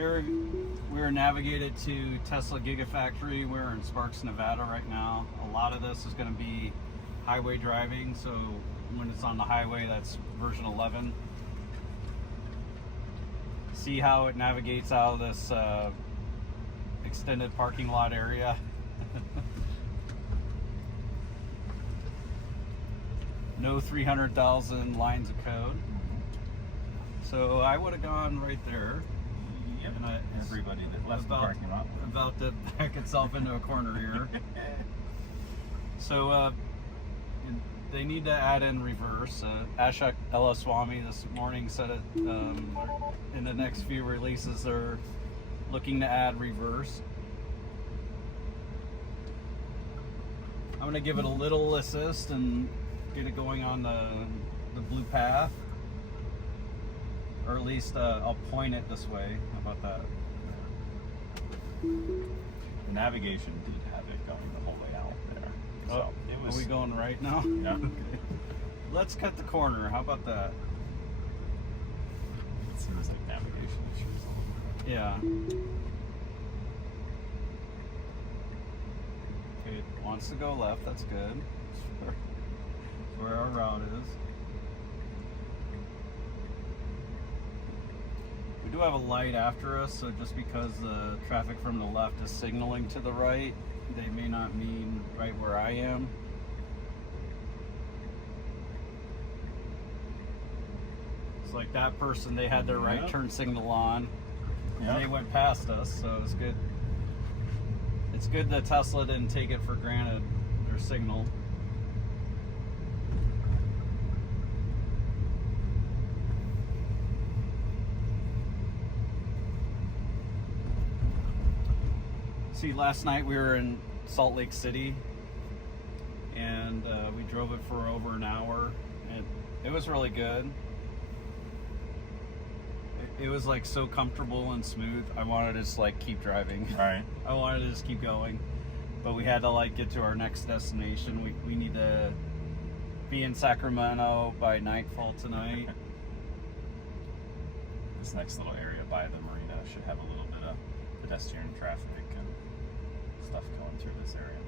we're navigated to Tesla Gigafactory. We're in Sparks, Nevada right now. A lot of this is going to be highway driving, so when it's on the highway, that's version 11. See how it navigates out of this extended parking lot area. No 300,000 lines of code. So I would have gone right there. Yep. And Everybody that left the parking lot. About to back itself into a corner here. So they need to add in reverse. Ashok Elaswamy this morning said it in the next few releases they're looking to add reverse. I'm going to give it a little assist and get it going on the blue path. Or at least I'll point it this way. How about that? The navigation did have it going the whole way out there. So it was, are we going right now? Yeah. Okay. Let's cut the corner. How about that? It seems like navigation issues a little bit. Yeah. Okay, it wants to go left. That's good. That's where our route is. We do have a light after us, so just because the traffic from the left is signaling to the right, they may not mean right where I am. It's like that person, they had their right turn signal on, and they went past us, so it was good. It's good that Tesla didn't take it for granted, their signal. See, last night we were in Salt Lake City, and we drove it for over an hour, and it was really good. It was like so comfortable and smooth. I wanted to just like keep driving. Right. I wanted to just keep going, but we had to like get to our next destination. We need to be in Sacramento by nightfall tonight. This next little area by the marina should have a little bit of pedestrian traffic and stuff going through this area.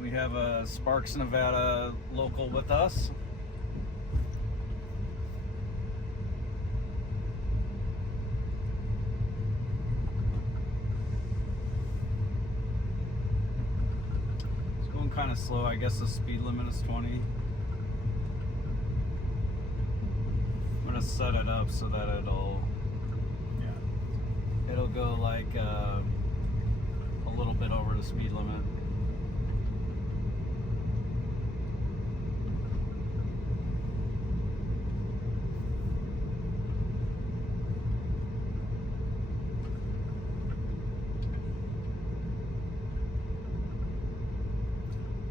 We have a Sparks, Nevada local with us. It's going kind of slow. I guess the speed limit is 20. I'm gonna set it up so that it'll go like a little bit over the speed limit.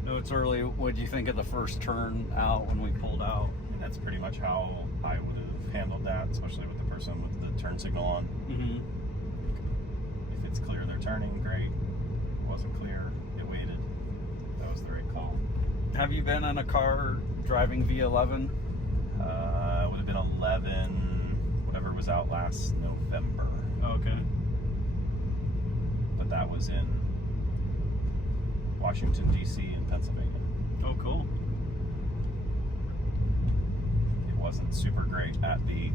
No, it's early. What do you think of the first turn out when we pulled out? And that's pretty much how I would have handled that, especially with the person with the turn signal on. Mm-hmm. If it's clear they're turning, great. Wasn't clear, it waited. That was the right call. Have you been in a car driving V11? It would have been 11, whatever was out last November. Okay. But that was in Washington, D.C. and Pennsylvania. Oh, cool. It wasn't super great at the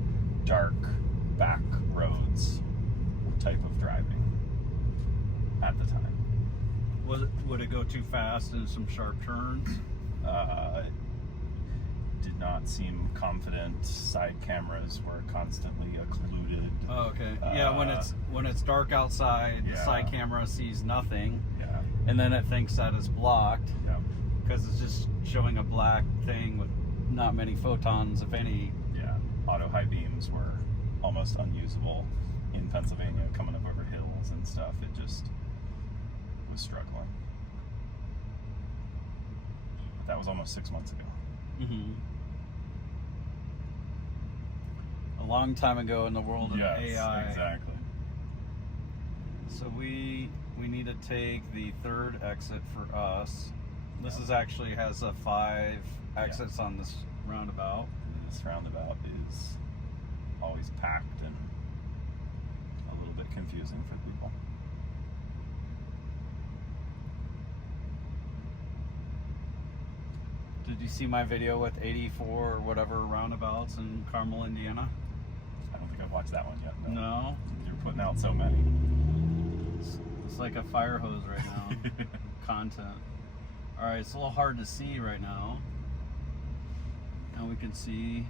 dark back roads type of driving at the time. Would it go too fast in some sharp turns? Did not seem confident. Side cameras were constantly occluded. Oh, okay. Yeah, when it's dark outside, the side camera sees nothing. Yeah. And then it thinks that it's blocked. Yeah. Because it's just showing a black thing with not many photons, if any. Yeah. Auto high beams were almost unusable in Pennsylvania, coming up over hills and stuff. It just was struggling. But that was almost 6 months ago. Mm-hmm. A long time ago in the world of AI. Exactly. So we need to take the third exit for us. This is actually has 5 exits on this roundabout. This roundabout is always packed and little bit confusing for people. Did you see my video with 84 or whatever roundabouts in Carmel, Indiana? I don't think I've watched that one yet. No. You're putting out so many. It's like a fire hose right now. Content. Alright, it's a little hard to see right now. Now we can see.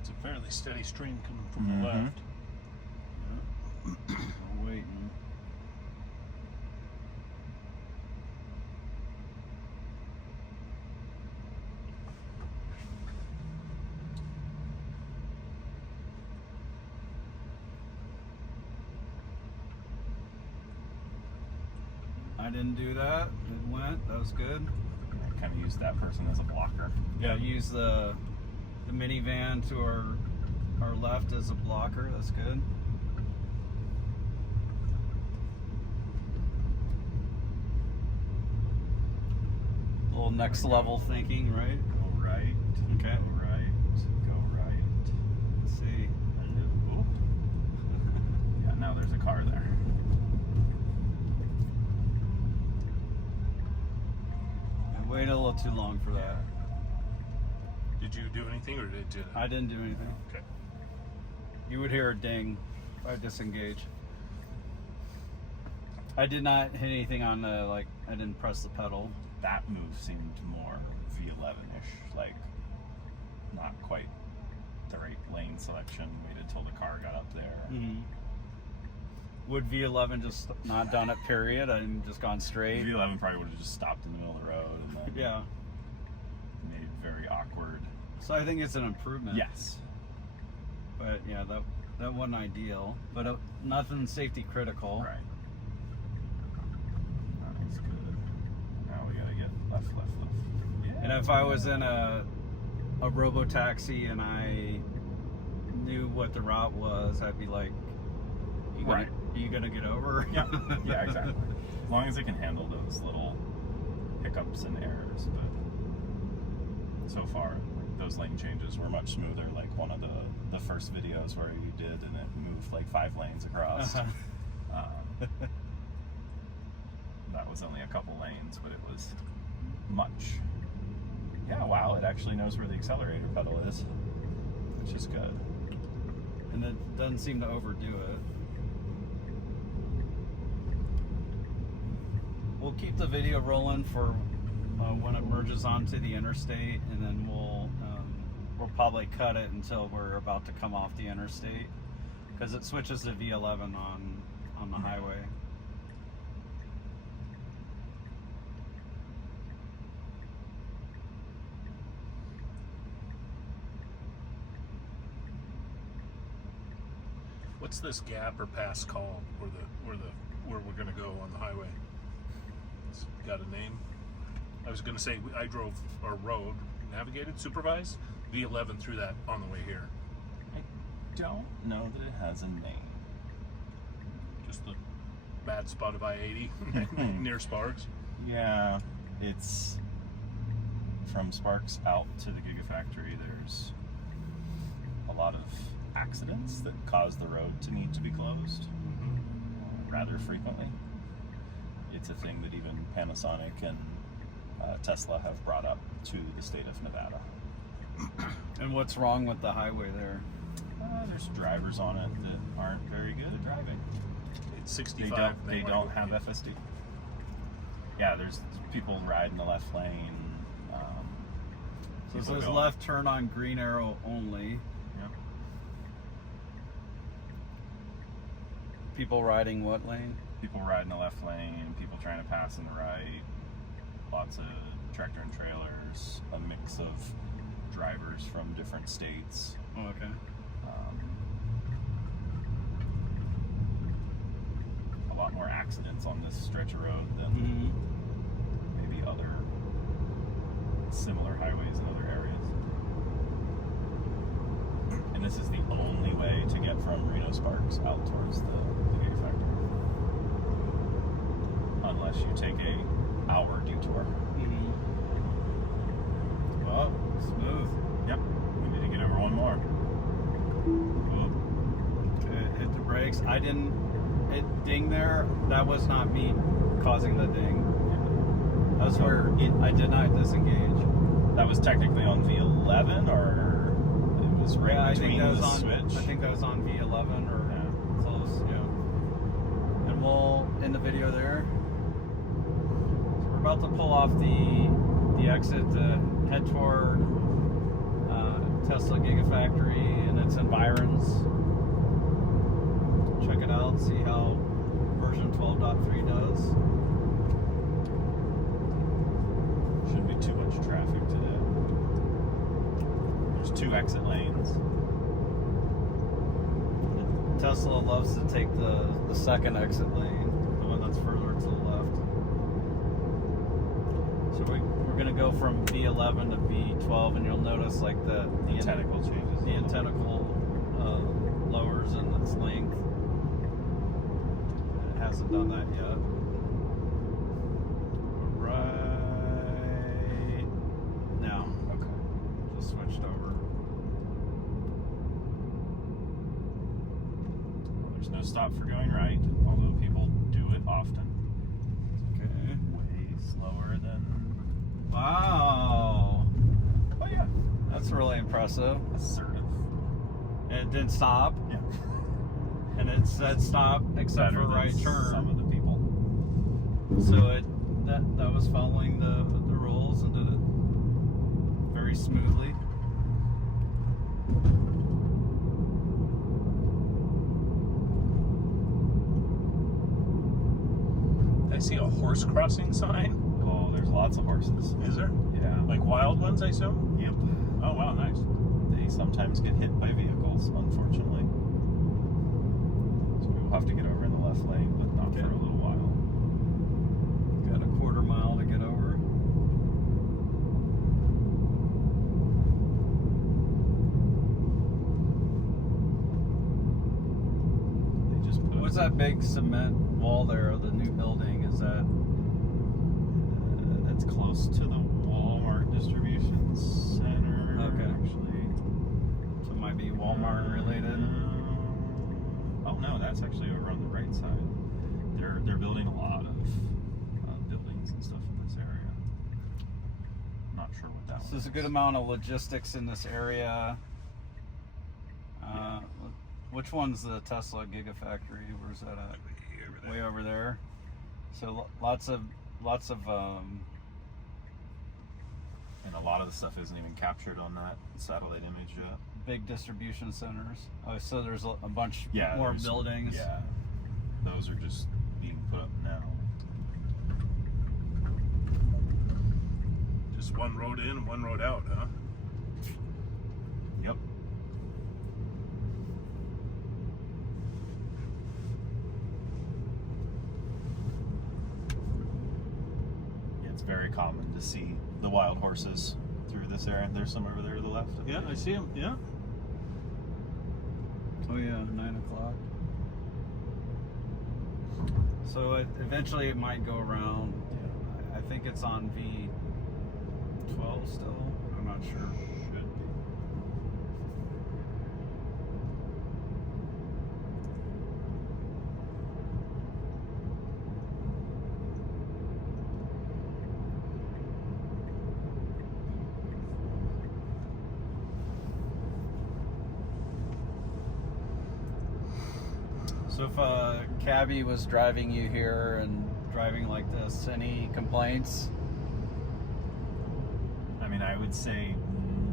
It's a fairly steady stream coming from the left. Yeah. We're waiting. I didn't do that. It went. That was good. I kind of used that person as a blocker. Yeah, use the minivan to our left as a blocker. That's good. A little next level thinking, right? Go right. Okay. Go right. Go right. Let's see. Ooh. Yeah, now there's a car there. I waited a little too long for that. Did you do anything, or did it? I didn't do anything. Okay. You would hear a ding if I disengage. I did not hit anything on the, like, I didn't press the pedal. That move seemed more V11-ish, like not quite the right lane selection. Waited till the car got up there. Mm-hmm. Would V11 just not done it, period, and just gone straight? V11 probably would have just stopped in the middle of the road and then Yeah. made very awkward. So I think it's an improvement. Yes. But yeah, that wasn't ideal. But nothing safety critical. Right. That's good. Now we gotta get left. Yeah. And if I was in a robo-taxi and I knew what the route was, I'd be like, Right. Are you gonna get over? Yeah, yeah, exactly. As long as it can handle those little hiccups and errors, but so far those lane changes were much smoother. Like one of the first videos where you did, and it moved like 5 lanes across. That was only a couple lanes, but it was much. Yeah, wow! It actually knows where the accelerator pedal is, which is good. And it doesn't seem to overdo it. We'll keep the video rolling for when it merges onto the interstate, and then we'll probably cut it until we're about to come off the interstate, because it switches to V11 on the highway. What's this gap or pass called where we're gonna go on the highway? It's got a name. I was gonna say I drove our road, navigated, supervised V11 through that on the way here. I don't know that it has a name. Just the bad spot of I-80 near Sparks. Yeah, it's from Sparks out to the Gigafactory. There's a lot of accidents that cause the road to need to be closed rather frequently. It's a thing that even Panasonic and Tesla have brought up to the state of Nevada. And what's wrong with the highway there? There's drivers on it that aren't very good at driving. It's They 65. don't, they don't have FSD. Yeah, there's people ride in the left lane. So it people says go- left turn on green arrow only. Yep. People riding what lane? People ride in the left lane, people trying to pass in the right, lots of tractor and trailers, a mix of drivers from different states. Oh, okay. A lot more accidents on this stretch of road than maybe other similar highways in other areas. And this is the only way to get from Reno Sparks out towards the Gigafactory. Unless you take a hour detour. Well, smooth. Yep, we need to get over one more. brakes. I didn't. It ding there. That was not me causing the ding. That's where I did not disengage. That was technically on V11, or it was right I between think that was the on. switch. I think that was on V11 or close. Yeah. And we'll end the video there. So we're about to pull off the exit to head toward Tesla Gigafactory and its environs. Check it out, see how version 12.3 does. Shouldn't be too much traffic today. There's 2 exit lanes. Tesla loves to take the second exit lane, the one that's further to the left. So we're going to go from V11 to V12, and you'll notice like the Tentacle changes. The tentacle lowers in its length. It hasn't done that yet. Right now. Okay. Just switched over. There's no stop for going right, although people do it often. Okay. Way slower than. Wow. Oh yeah. That's really impressive. Assertive. And it didn't stop. Yeah. And it said stop except Better for than right turn. some of the people. So that was following the rules and did it very smoothly. I see a horse crossing sign. Oh, there's lots of horses. Is there? Yeah. Like wild ones, I assume? Yep. Oh, wow, nice. They sometimes get hit by vehicles, unfortunately. So we'll have to get over in the left lane, but not for a little while. Got a quarter mile to get over. They just put What's that big cement wall there, the new building? Is that It's close to the Walmart distribution center. Okay. Actually. so it might be Walmart related? Oh no, that's actually over on the right side. They're building a lot of buildings and stuff in this area. Not sure what that So one there's a good amount of logistics in this area. Which one's the Tesla Gigafactory? Where's that at? Way over there. So lots of And a lot of the stuff isn't even captured on that satellite image yet. big distribution centers. Oh, so there's a bunch Yeah, more there's- buildings. Yeah, those are just being put up now. Just one road in and one road out, huh? Yep. Yeah, it's very common to see the wild horses through this area. There's some over there to the left. Yeah, I see them. Yeah. Oh yeah, 9 o'clock. So eventually it might go around. I think it's on V12 still. I'm not sure. Should be. So if a cabbie was driving you here and driving like this, any complaints? I mean, I would say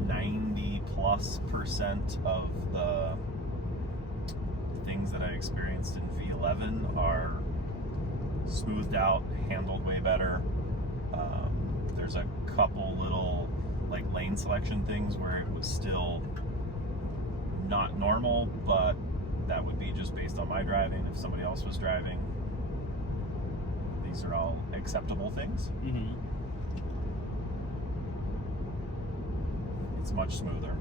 90+% of the things that I experienced in V11 are smoothed out, handled way better. There's a couple little like lane selection things where it was still not normal, but that would be just based on my driving. If somebody else was driving, these are all acceptable things. Mm-hmm. It's much smoother.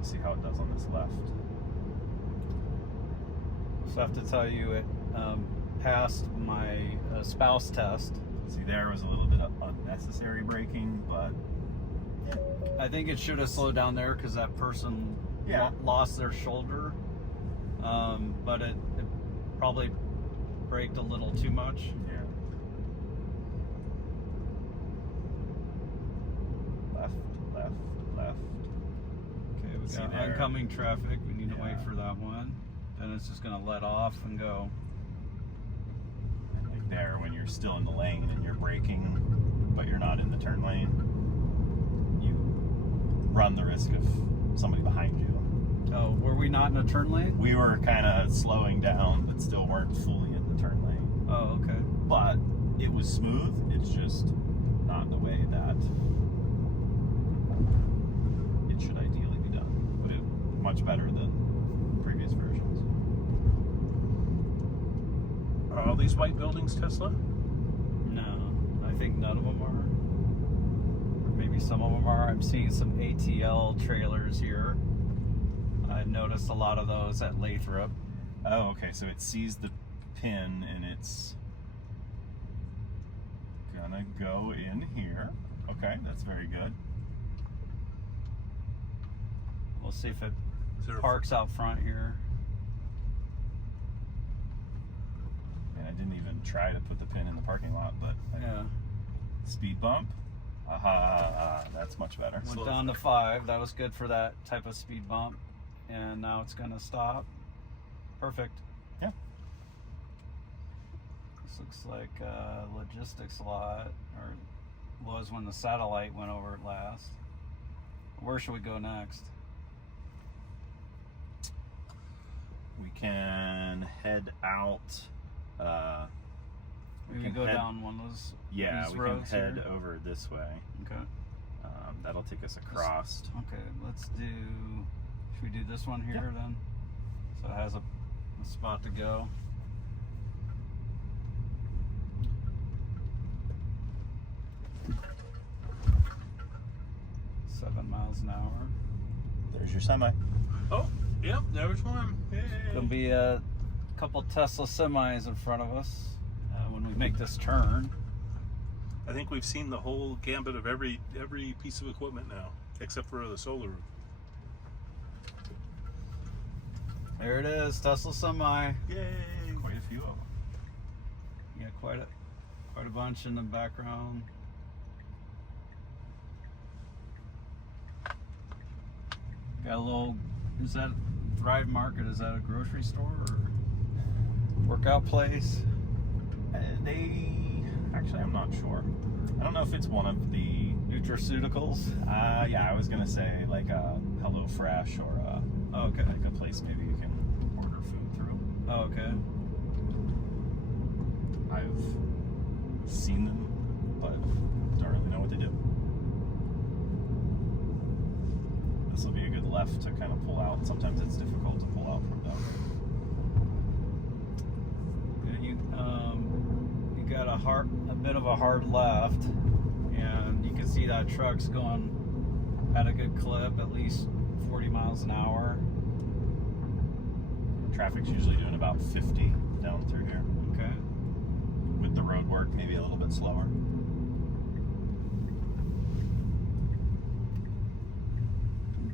See how it does on this left. So I have to tell you, it passed my spouse test. See, there was a little bit of unnecessary braking, but I think it should have slowed down there because that person Yeah. lost their shoulder, but it probably braked a little too much. Yeah. Left. Okay, we See got there. oncoming traffic. We need to wait Yeah. for that one. Then it's just going to let off and go. And like there, when you're still in the lane and you're braking, but you're not in the turn lane, you run the risk of somebody behind you. Oh, were we not in a turn lane? We were kind of slowing down, but still weren't fully in the turn lane. Oh, okay. But it was smooth. It's just not the way that it should ideally be done. But it much better than previous versions. Are all these white buildings Tesla? No, I think none of them are. Or maybe some of them are. I'm seeing some ATL trailers here. I noticed a lot of those at Lathrop. Oh, okay. So it sees the pin and it's gonna go in here. Okay, that's very good. We'll see if it Is there a- parks out front here. And I didn't even try to put the pin in the parking lot, but Yeah. speed bump. Aha, that's much better. Went Slow. down to 5. That was good for that type of speed bump. And now it's going to stop. Perfect. Yeah. This looks like a logistics lot, or was when the satellite went over it last. Where should we go next? We can head out. We can go head- down one of those Yeah, these we can roads head here. over this way. Okay. That'll take us across. Okay, let's do... Should we do this one here Yeah. then? So it has a spot to go. $7 miles an hour. There's your semi. Oh, yep, there's one. Yay. There'll be a couple Tesla semis in front of us when we make this turn. I think we've seen the whole gambit of every piece of equipment now, except for the solar roof. There it is, Tesla semi. Yay! Quite a few of them. Yeah, quite a bunch in the background. Got a little. Is that Thrive Market? Is that a grocery store or workout place? Actually, I'm not sure. I don't know if it's one of the. Nutraceuticals? Yeah, I was gonna say like a HelloFresh or Okay. like a place maybe you can order food through. Oh, okay. I've seen them, but don't really know what they do. This will be a good left to kind of pull out. Sometimes it's difficult to pull out from that. You got a bit of a hard left, and you can see that truck's going at a good clip, at least 40 miles an hour. Traffic's usually doing about 50 down through here. Okay. With the road work, maybe a little bit slower.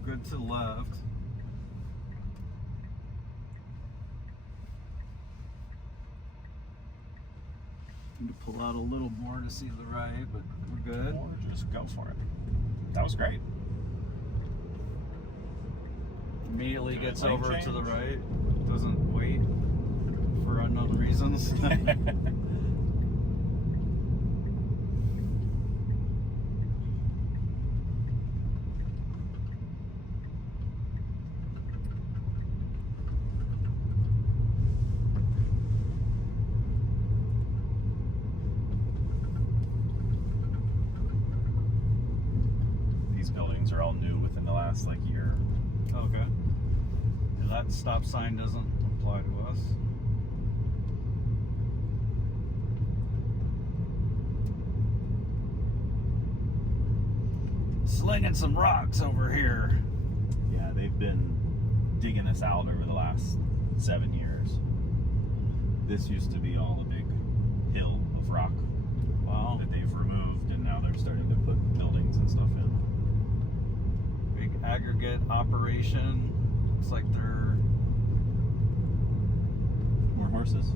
Good to the left. Need to pull out a little more to see the right, but we're good. Or just go for it. That was great. Immediately Good gets lane over change. to the right. Doesn't wait for unknown reasons. These buildings are all new within the last like year. Okay. And that stop sign doesn't apply to us. Slinging some rocks over here. Yeah, they've been digging this out over the last 7 years. This used to be all a big hill of rock Wow. that they've removed, and now they're starting to put buildings and stuff in. Big aggregate operation. Looks like they're, More horses.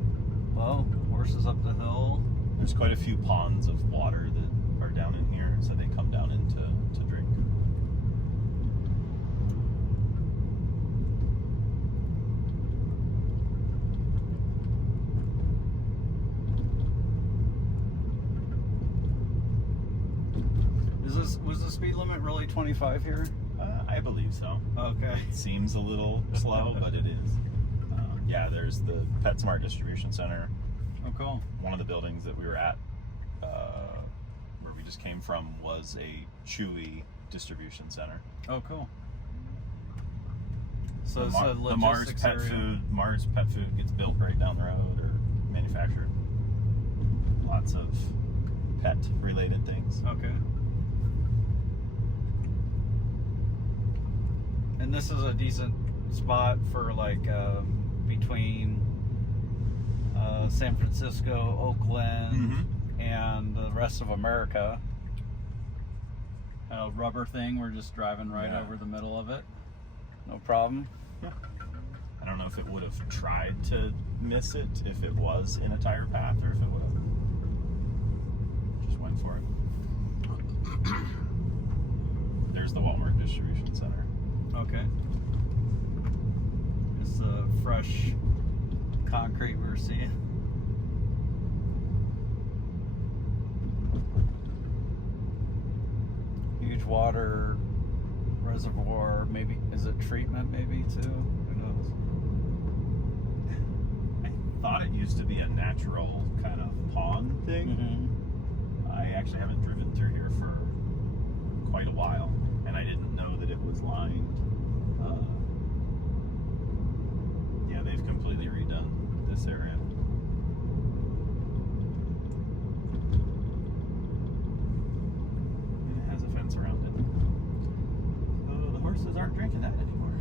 well, horses up the hill. There's quite a few ponds of water that are down in here, so they come down in to drink. Was the speed limit really 25 here? I believe so. Okay. It seems a little slow, but it is. Yeah, there's the PetSmart Distribution Center. Oh, cool. One of the buildings that we were at, where we just came from, was a Chewy distribution center. Oh, cool. So the, it's a the Mars logistics Pet area. Mars Pet Food gets built right down the road or manufactured. Lots of pet related things. Okay. And this is a decent spot for like between San Francisco, Oakland, and the rest of America. A rubber thing, we're just driving right over the middle of it. No problem. I don't know if it would have tried to miss it if it was in a tire path or if it would have just went for it. There's the Walmart Distribution Center. Okay. It's the fresh concrete we were seeing. Huge water reservoir, maybe. Is it treatment maybe too? Who knows? I thought it used to be a natural kind of pond thing. I actually haven't driven through here for quite a while, and I didn't know that it was lined. Yeah, they've completely redone this area. And it has a fence around it. So the horses aren't drinking that anymore.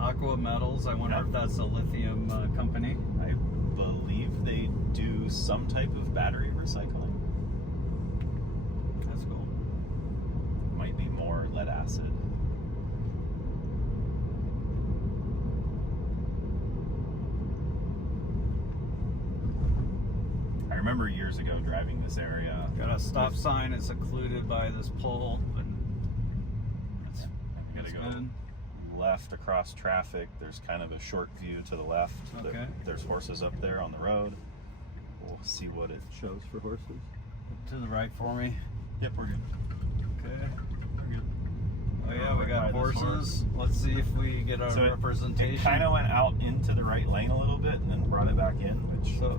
Aqua Metals, I wonder if that's a lithium company. I believe they do some type of battery recycling. That's cool. Might be more lead acid. I remember years ago driving this area. Got a stop sign. It's occluded by this pole. But You gotta go left across traffic. There's kind of a short view to the left. Okay. There's horses up there on the road. We'll see what it shows for horses. To the right for me. Yep, we're good. Okay. We're good. Oh yeah, we got By this horses. Let's see if we get a So representation. It kind of went out into the right lane a little bit and then brought it back in, which So,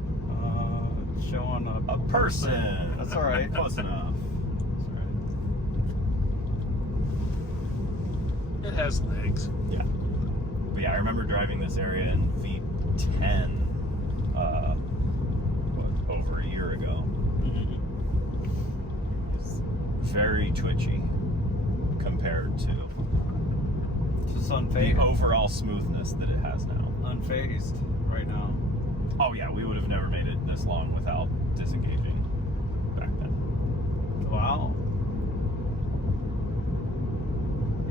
showing a person. That's all right. Close enough. That's right. It has legs. Yeah. But yeah, I remember driving this area in V10 over a year ago. It's very twitchy compared to Just the unfazed. overall smoothness that it has now. Unfazed right now. Oh yeah, we would have never made it this long without disengaging back then. Wow.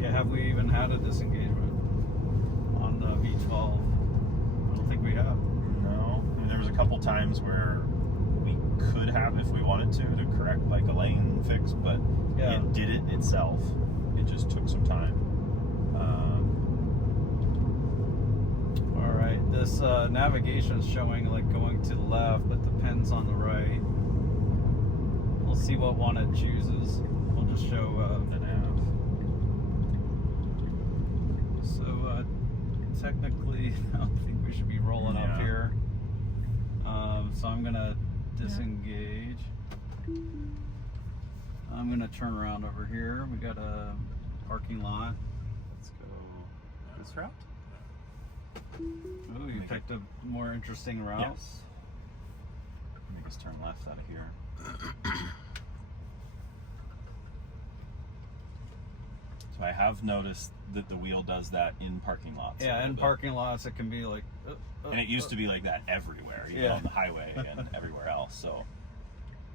Yeah, have we even had a disengagement on the V12? I don't think we have. No. I mean, there was a couple times where we could have if we wanted to correct like a lane fix, but Yeah. it did it itself. It just took some time. All right, this navigation is showing like going to the left, but the pin's on the right. We'll see what one it chooses. We'll just show The nav. So technically, I don't think we should be rolling up Yeah. here. So I'm gonna disengage. I'm gonna turn around over here. We got a parking lot. Let's go this route. Oh, you picked a more interesting route. Yes. Make us turn left out of here. So I have noticed that the wheel does that in parking lots. Yeah, in parking lots it can be like. And it used to be like that everywhere, even on the highway and everywhere else. So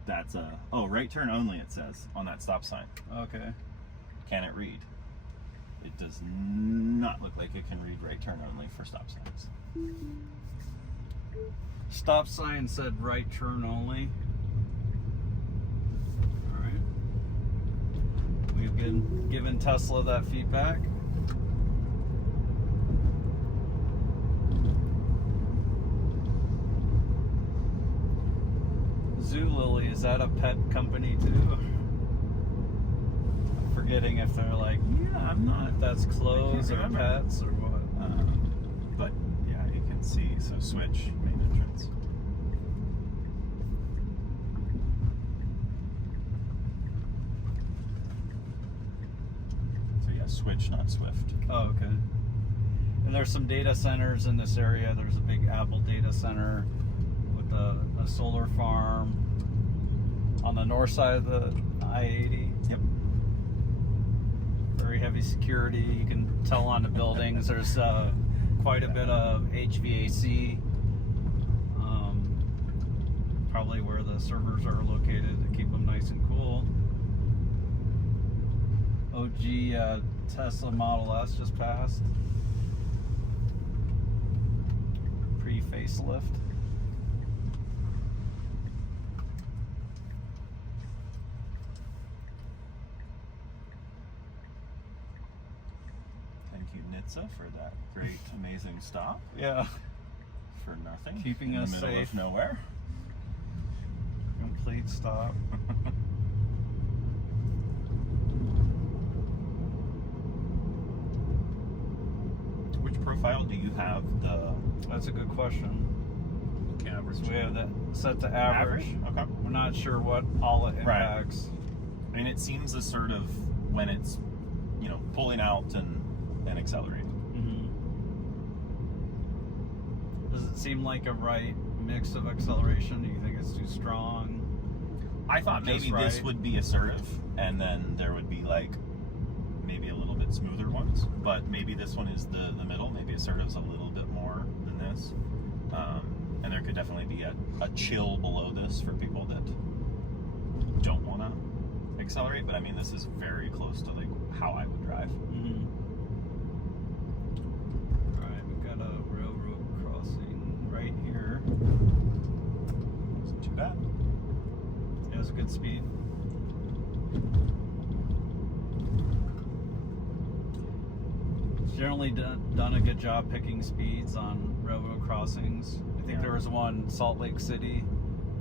that's right turn only, it says on that stop sign. Okay. Can it read? it does not look like it can read right turn only for stop signs. Stop sign said right turn only. Alright. We've been given Tesla that feedback. Zulily, is that a pet company too? I'm forgetting if they're like, Yeah, I'm not. if that's clothes or remember. pets or what. But yeah, you can see. So switch, main entrance. So yeah, switch, not Swift. Oh, okay. And there's some data centers in this area. There's a big Apple data center with a solar farm on the north side of the I-80. Yep. Very heavy security. You can tell on the buildings. There's quite a bit of HVAC. Probably where the servers are located to keep them nice and cool. OG Tesla Model S just passed. Pre-facelift. Thank you, Nitsa, for that great, amazing stop Yeah. for nothing. Keeping in us the middle safe. of nowhere. Complete stop. Which profile do you have? The That's a good question. Average. So we have that set to average. Okay. We're not sure what all it Right. impacts. I mean, it seems a sort of when it's, pulling out and accelerating. Does it seem like a right mix of acceleration? Do you think it's too strong? I thought Just maybe this right. would be assertive, and then there would be like maybe a little bit smoother ones. But maybe this one is the middle. Maybe assertive's a little bit more than this. And there could definitely be a chill below this for people that don't want to accelerate. But I mean, this is very close to like how I would drive. Alright, we've got a railroad crossing right here. Isn't too bad. Yeah, it's a good speed. It's generally done a good job picking speeds on railroad crossings. I think there was one Salt Lake City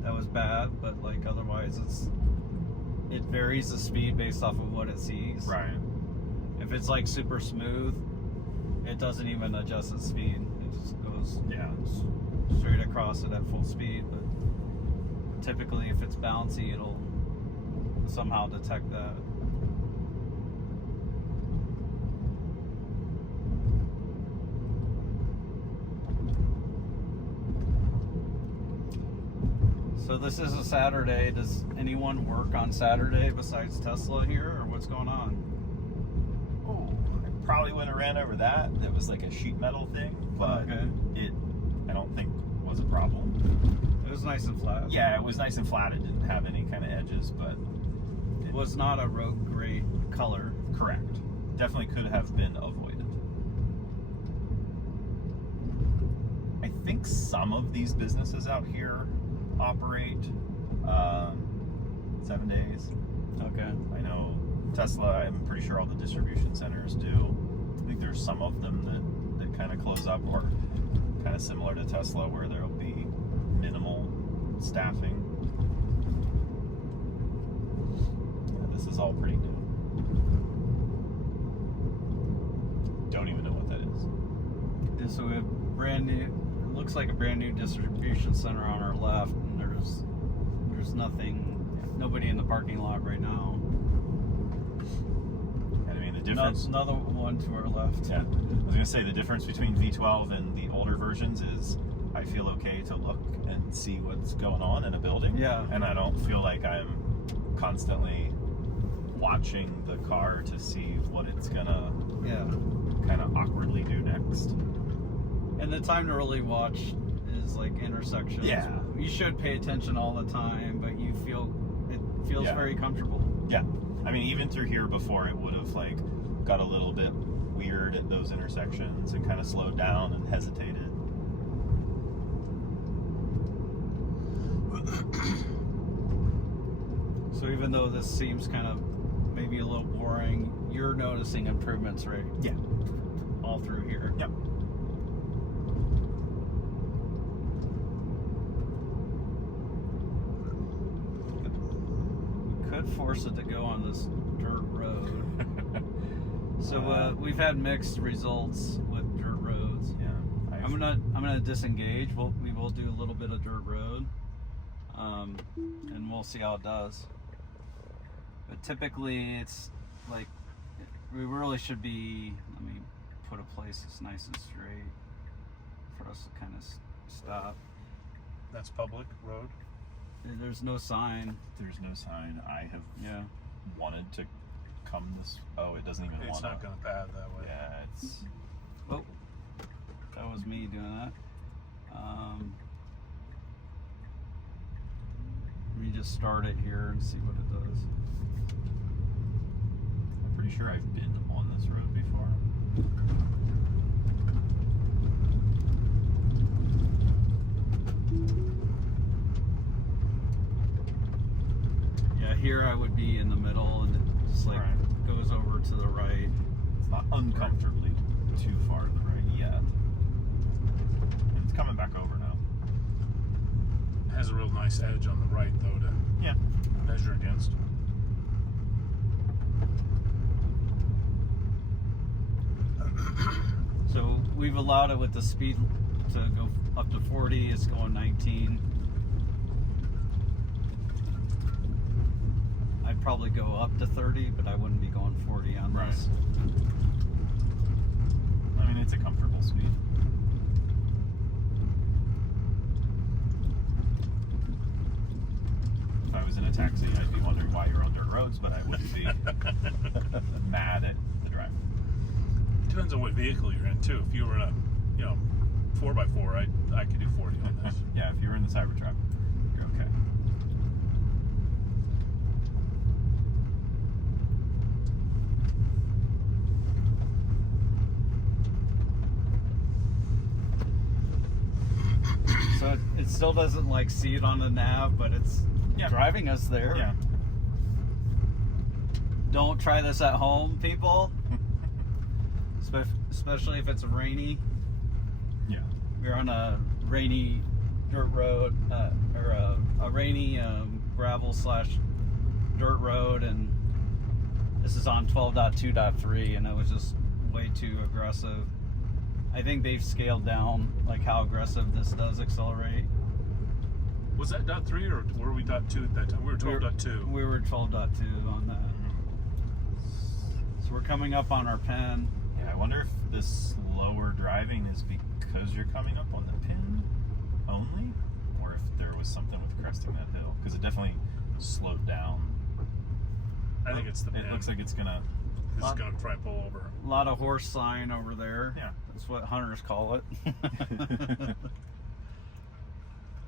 that was bad, but like otherwise it varies the speed based off of what it sees. Right. If it's like super smooth, it doesn't even adjust its speed. It just goes straight across it at full speed. But typically, if it's bouncy, it'll somehow detect that. So this is a Saturday. Does anyone work on Saturday besides Tesla here, or what's going on? Oh, I probably would have ran over that. It was like a sheet metal thing, but Okay. I don't think was a problem. It was nice and flat. Yeah, it was nice and flat. It didn't have any kind of edges, but It was not a road grade color. correct. Definitely could have been avoided. I think some of these businesses out here operate 7 days. Okay. I know Tesla, I'm pretty sure all the distribution centers do. I think there's some of them that kind of close up, or kind of similar to Tesla where there will be minimal staffing. Yeah, this is all pretty new. Don't even know what that is. Yeah, so we have brand new, it looks like a brand new distribution center on our left, and there's nobody in the parking lot right now. And I mean, the difference. Another one to our left. Yeah, I was gonna say the difference between V12 and the older versions is I feel okay to look and see what's going on in a building. Yeah. And I don't feel like I'm constantly watching the car to see what it's gonna Yeah. kind of awkwardly do next. And the time to really watch is like intersections. Yeah. You should pay attention all the time, but it feels Yeah. very comfortable. Yeah. I mean, even through here before, it would have like got a little bit weird at those intersections and kind of slowed down and hesitated. So even though this seems kind of maybe a little boring, you're noticing improvements, right? Yeah. All through here. Yep. We could force it to go on this dirt road. So we've had mixed results with dirt roads. Yeah. I'm gonna disengage. We will do a little bit of dirt road, and we'll see how it does. But typically, it's like we really should be. Let me put a place that's nice and straight for us to kind of stop. That's public road. There's no sign. There's no sign. I have Yeah. wanted to come this. Oh, it doesn't even want to. It's not going to pad that way. Yeah, it's. Oh, that was me doing that. Let me just start it here and see what it does. I'm pretty sure I've been on this road before. Yeah, here I would be in the middle, and it just like Right. goes over to the right. It's not uncomfortably too far to the right yet. And it's coming back over now. It has a real nice edge on the right, though, to Yeah. measure against. So we've allowed it with the speed to go up to 40. It's going 19. I'd probably go up to 30, but I wouldn't be going 40 on Right. this. I mean, it's a comfortable speed. If I was in a taxi, I'd be wondering why you're on dirt roads, but I wouldn't be mad at the driver. Depends on what vehicle you're in, too. If you were in a, 4x4, I could do 40 on this. Yeah, if you're in the Cybertruck, you're okay. So it still doesn't like see it on the nav, but it's Yeah. driving us there. Yeah. Don't try this at home, people. Especially if it's rainy. Yeah. We're on a rainy dirt road, or a rainy gravel / dirt road, and this is on 12.2.3, and it was just way too aggressive. I think they've scaled down like how aggressive this does accelerate. Was that .3 or were we .2 at that time? We were 12.2. We were 12.2 on that. So we're coming up on our pin. Yeah, I wonder if this slower driving is because you're coming up on the pin only, or if there was something with cresting that hill, because it definitely slowed down. I think it's the It pin. looks like it's gonna. This is going to try and pull over. A lot of horse sign over there. Yeah. That's what hunters call it.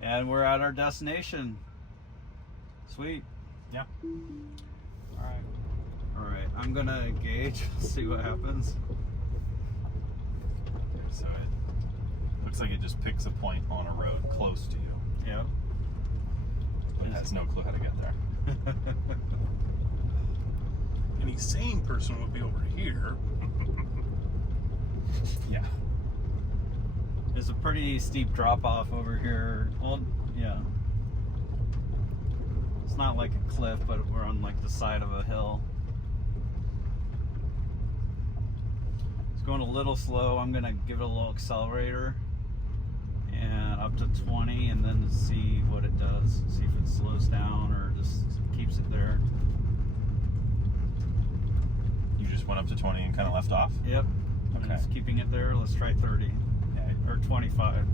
And we're at our destination. Sweet. Yeah. Alright, I'm gonna engage, see what happens. So it looks like it just picks a point on a road close to you, Yep. but it has no clue how to get there. Any sane person would be over here. Yeah. There's a pretty steep drop off over here. Well, yeah. It's not like a cliff, but we're on like the side of a hill. It's going a little slow. I'm gonna give it a little accelerator and up to 20, and then see what it does. See if it slows down or just keeps it there. You just went up to 20 and kind of left off? Yep. Okay. It's keeping it there. Let's try 30 Yeah. or 25.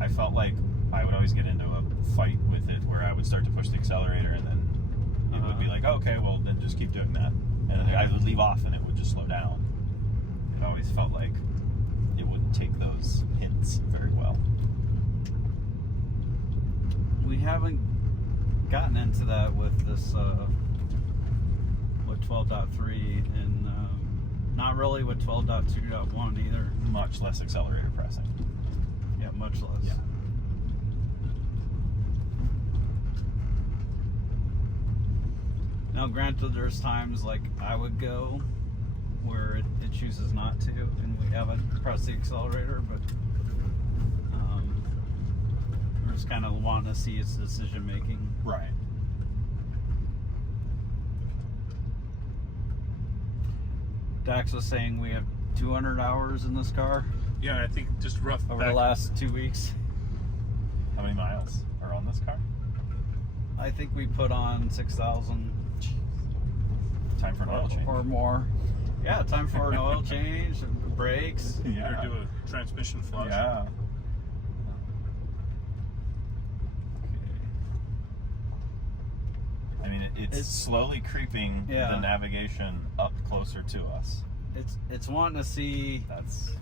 I felt like I would always get into a fight with it where I would start to push the accelerator and then it would be like, okay, well then just keep doing that. And then I would leave off and it would just slow down. It always felt like it wouldn't take those hints very well. We haven't gotten into that with this with 12.3, and Not really with 12.2.1 either. Much less accelerator pressing. Yeah, much less. Yeah. Now, granted, there's times like I would go where it chooses not to, and we haven't pressed the accelerator, but we're just kind of wanting to see its decision making. Right. Dax was saying we have 200 hours in this car Yeah, I think just rough over the last 2 weeks. How many miles are on this car? I think we put on 6,000 Time for an oil change. or more. Yeah, time for an oil change, brakes. Yeah. Or do a transmission flush. Yeah. I mean, it's slowly creeping Yeah. the navigation up closer to us. It's wanting to see That's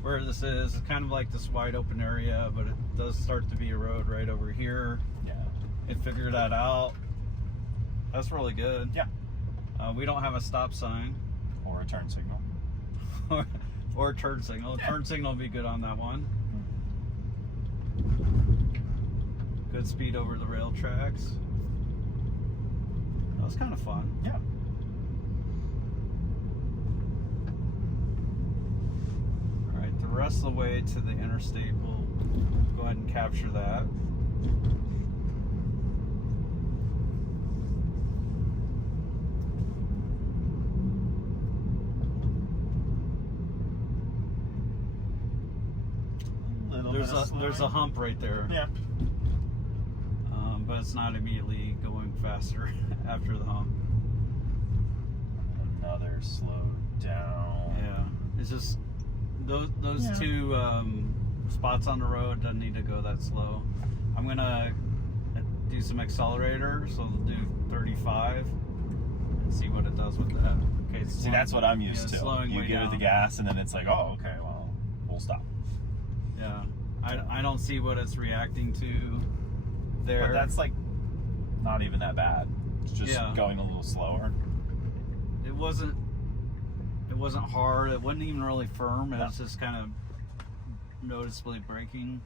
where this is. It's kind of like this wide open area, but it does start to be a road right over here. yeah. It figured that out. That's really good. Yeah. We don't have a stop sign Or a turn signal. or a turn signal. Yeah. Turn signal will be good on that one. Good speed over the rail tracks. That was kind of fun. Yeah. All right, the rest of the way to the interstate, we'll go ahead and capture that. There's a hump right there. Yeah. But it's not immediately going faster after the hump. Another slow down. Yeah, it's just those Yeah. two spots on the road doesn't need to go that slow. I'm gonna do some accelerator, so we'll do 35 and see what it does with that. Okay, See, that's what I'm used to. Slowing You way give it down. the gas, and then it's like, oh, okay, well, we'll stop. Yeah, I don't see what it's reacting to there. But that's like not even that bad. It's just Yeah. going a little slower. It wasn't hard. It wasn't even really firm. It No. was just kind of noticeably braking.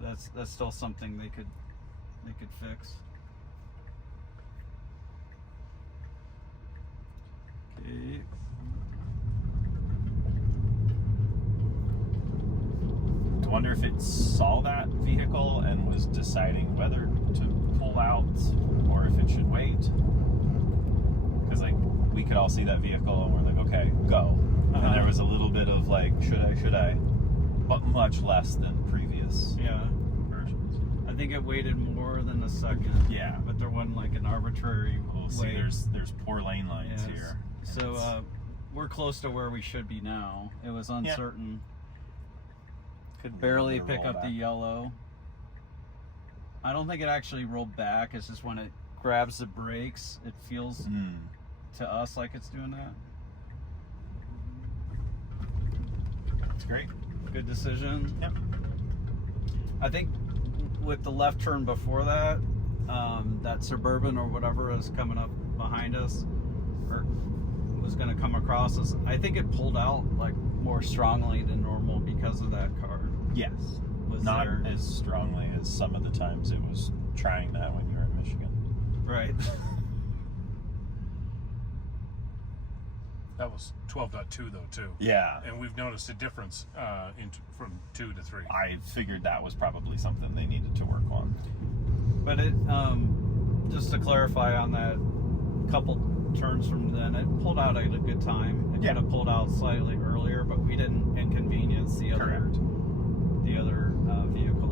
But that's still something they could fix. Okay. I wonder if it saw that vehicle and was deciding whether to pull out or if it should wait. Because like we could all see that vehicle and we're like, okay, go. Uh-huh. And there was a little bit of like, should I? But much less than previous Yeah. versions. I think it waited more than a second. Yeah. But there wasn't like an arbitrary We'll see. wait. There's poor lane lines Yes. here. So we're close to where we should be now. It was uncertain. Could barely Roll pick up the back. yellow. I don't think it actually rolled back. It's just when it grabs the brakes, it feels to us like it's doing that. That's great. Good decision. Yep. I think with the left turn before that, that Suburban or whatever is coming up behind us, or was going to come across us, I think it pulled out like more strongly than normal because of that car. Yes. Was Not there. as strongly as some of the times it was trying that when you were in Michigan. Right. That was 12.2 though too. Yeah. And we've noticed a difference from 2 to 3. I figured that was probably something they needed to work on. But it, just to clarify on that couple turns from then, it pulled out at a good time. It Yeah. could have pulled out slightly earlier, but we didn't inconvenience the other Correct. vehicle.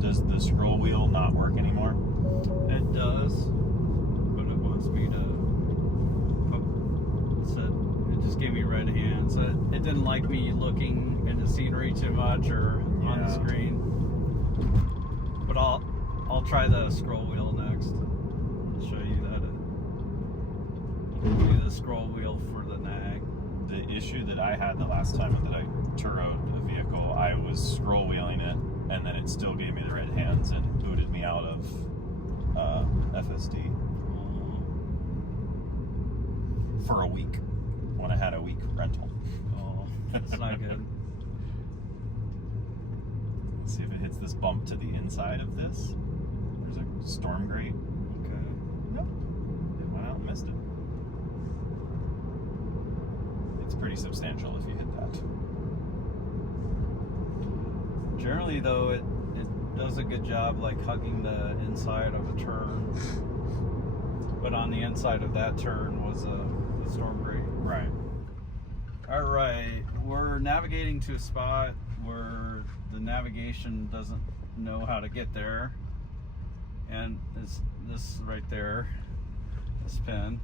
Does the scroll wheel not work anymore? It does, but it wants me to. It said it just gave gave me red hands. It didn't like me looking into scenery too much or on the screen. But I'll try the scroll wheel next. I'll show you that. Do the scroll wheel for the nag. The issue that I had the last time that I Turoed a vehicle, I was scroll wheeling it, and then it still gave me the red hands and booted me out of FSD for a week when I had a week rental. Oh, that's not good. Let's see if it hits this bump to the inside of this. There's a storm grate. Okay. Nope. It went out and missed it. It's pretty substantial if you hit that. Generally, though, it does a good job like hugging the inside of a turn. But on the inside of that turn was a storm grate. Right. All right, we're navigating to a spot where the navigation doesn't know how to get there, and it's this right there, this pin.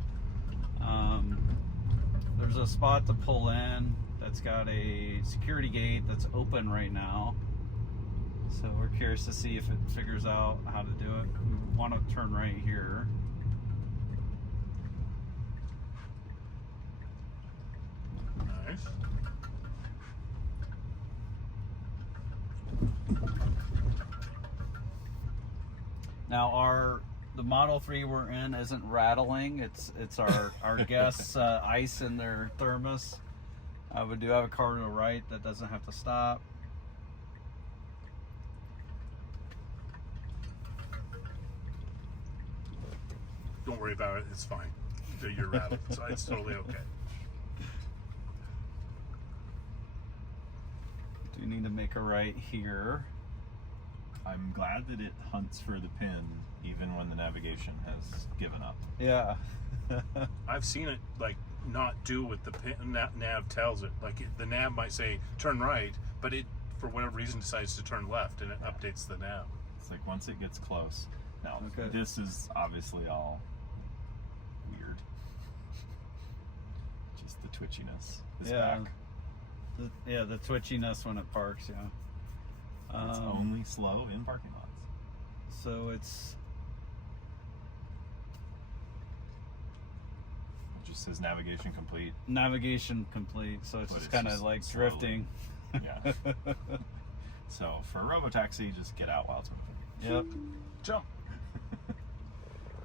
There's a spot to pull in that's got a security gate that's open right now, so we're curious to see if it figures out how to do it. We want to turn right here. Nice. Now the Model 3 we're in isn't rattling. It's our guests' ice in their thermos. We do have a car to the right that doesn't have to stop. Don't worry about it. It's fine. You're rattled, so it's totally okay. Do need to make a right here. I'm glad that it hunts for the pin even when the navigation has given up. Yeah. I've seen it like not do what the nav tells it. Like the nav might say turn right, but it for whatever reason decides to turn left, and it updates the nav. It's like once it gets close. Now Okay. this is obviously all weird. Just the twitchiness is Yeah. back. The twitchiness when it parks. Yeah. It's only slow in parking lots. So it's It just says navigation complete. navigation complete. So it's But just it's kind of just like slowly. drifting. Yeah. So for a robotaxi, just get out while it's moving. Yep. Jump.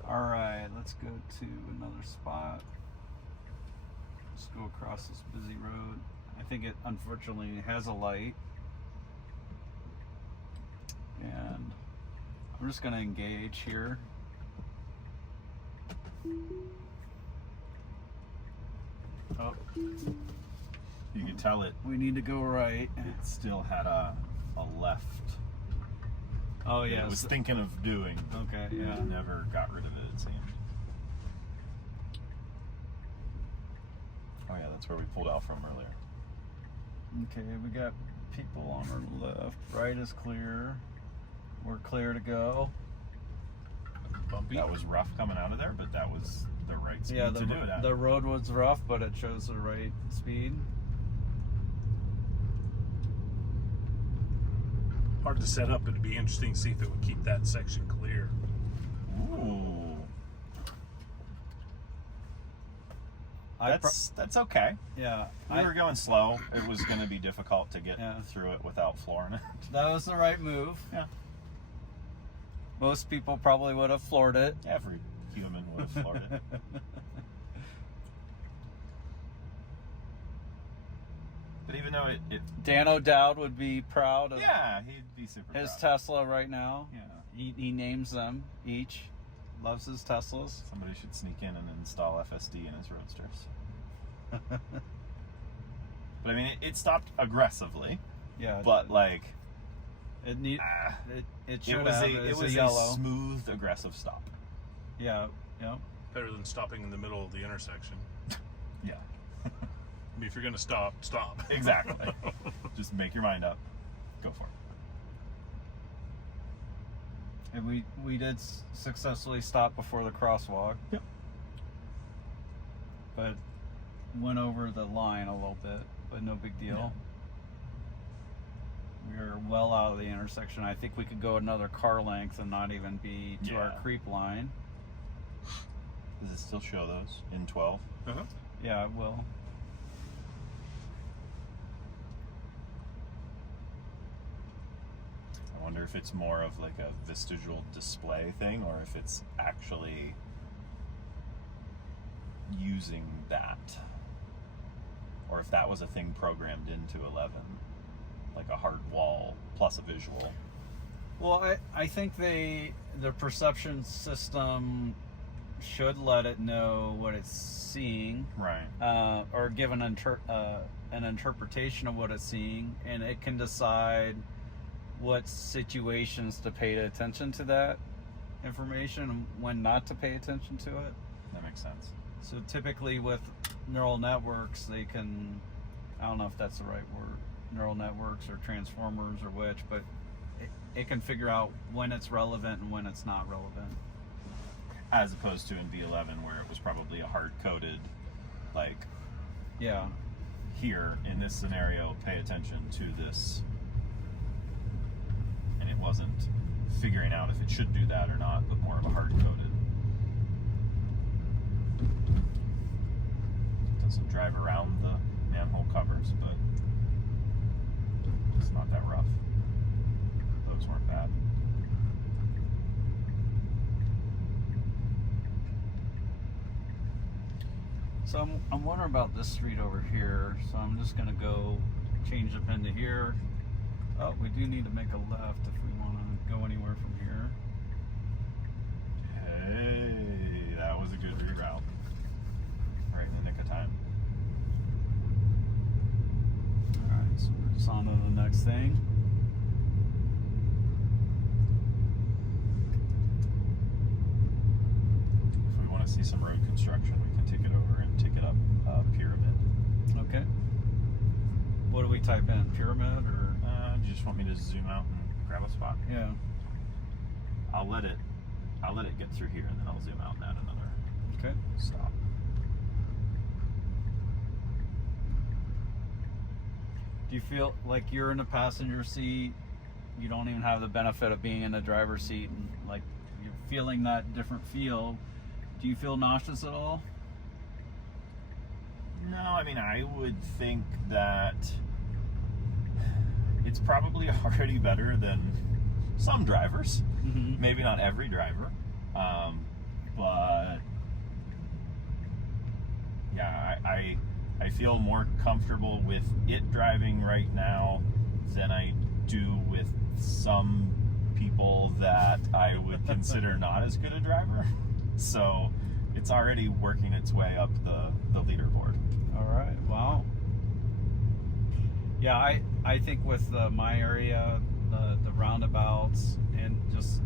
All right, let's go to another spot. Let's go across this busy road. I think it unfortunately has a light. And I'm just gonna engage here. Oh, You can tell it we need to go right. still had a left. Oh that yeah. It was thinking of doing. Okay, yeah. It never got rid of it, it seemed. Oh yeah, that's where we pulled out from earlier. Okay, we got people on our left. Right is clear. We're clear to go. Bumpy. That was rough coming out of there, but that was the right speed Yeah, to do it at. the road was rough, but it shows the right speed. Hard to set up, but it'd be interesting to see if it would keep that section clear. Ooh. That's okay. Yeah. We were going slow. It was going to be difficult to get Yeah. through it without flooring it. That was the right move. Yeah. Most people probably would have floored it. Every human would have floored it. But even though it Dan O'Dowd would be proud of yeah, he'd be super his proud. Tesla right now. Yeah. He names them each. Loves his Teslas. Somebody should sneak in and install FSD in his roadsters. But I mean, it stopped aggressively. Yeah. But like, it need it should it was have it was a yellow. smooth, aggressive stop. Yeah. Yeah. Better than stopping in the middle of the intersection. Yeah. I mean, if you're gonna stop. Exactly. Just make your mind up. Go for it. And we did successfully stop before the crosswalk. Yep. But went over the line a little bit, but no big deal. We are well out of the intersection. I think we could go another car length and not even be to our creep line. Does it still show those in 12? Uh-huh. Yeah, it will. I wonder if it's more of like a vestigial display thing, or if it's actually using that, or if that was a thing programmed into 11, like a hard wall plus a visual. Well, I think the perception system should let it know what it's seeing, Right. or give an interpretation of what it's seeing, and it can decide what situations to pay attention to that information and when not to pay attention to it. That makes sense. So typically with neural networks, they can, I don't know if that's the right word, neural networks or transformers or which, but it can figure out when it's relevant and when it's not relevant. As opposed to in V11 where it was probably a hard-coded, like, Yeah. here in this scenario, pay attention to this. And it wasn't figuring out if it should do that or not, but more of a hard-coded. Doesn't drive around the manhole covers, but it's not that rough. Those weren't bad. So I'm wondering about this street over here, so I'm just gonna go change up into here. Oh, we do need to make a left if we want to go anywhere from here. Hey, that was a good reroute. Right in the nick of time. Alright, so we're just on to the next thing. If we want to see some road construction, we can take it over and take it up Pyramid. Okay. What do we type in? Pyramid or? Do you just want me to zoom out and grab a spot? Yeah. I'll let it get through here, and then I'll zoom out and add another Okay. stop. Do you feel like you're in the passenger seat? You don't even have the benefit of being in the driver's seat, and like you're feeling that different feel. Do you feel nauseous at all? No, I mean, I would think that it's probably already better than some drivers. Mm-hmm. Maybe not every driver, but yeah, I feel more comfortable with it driving right now than I do with some people that I would consider not as good a driver. So it's already working its way up the leaderboard. All right. Wow. Yeah, I think with my area, the roundabouts, and just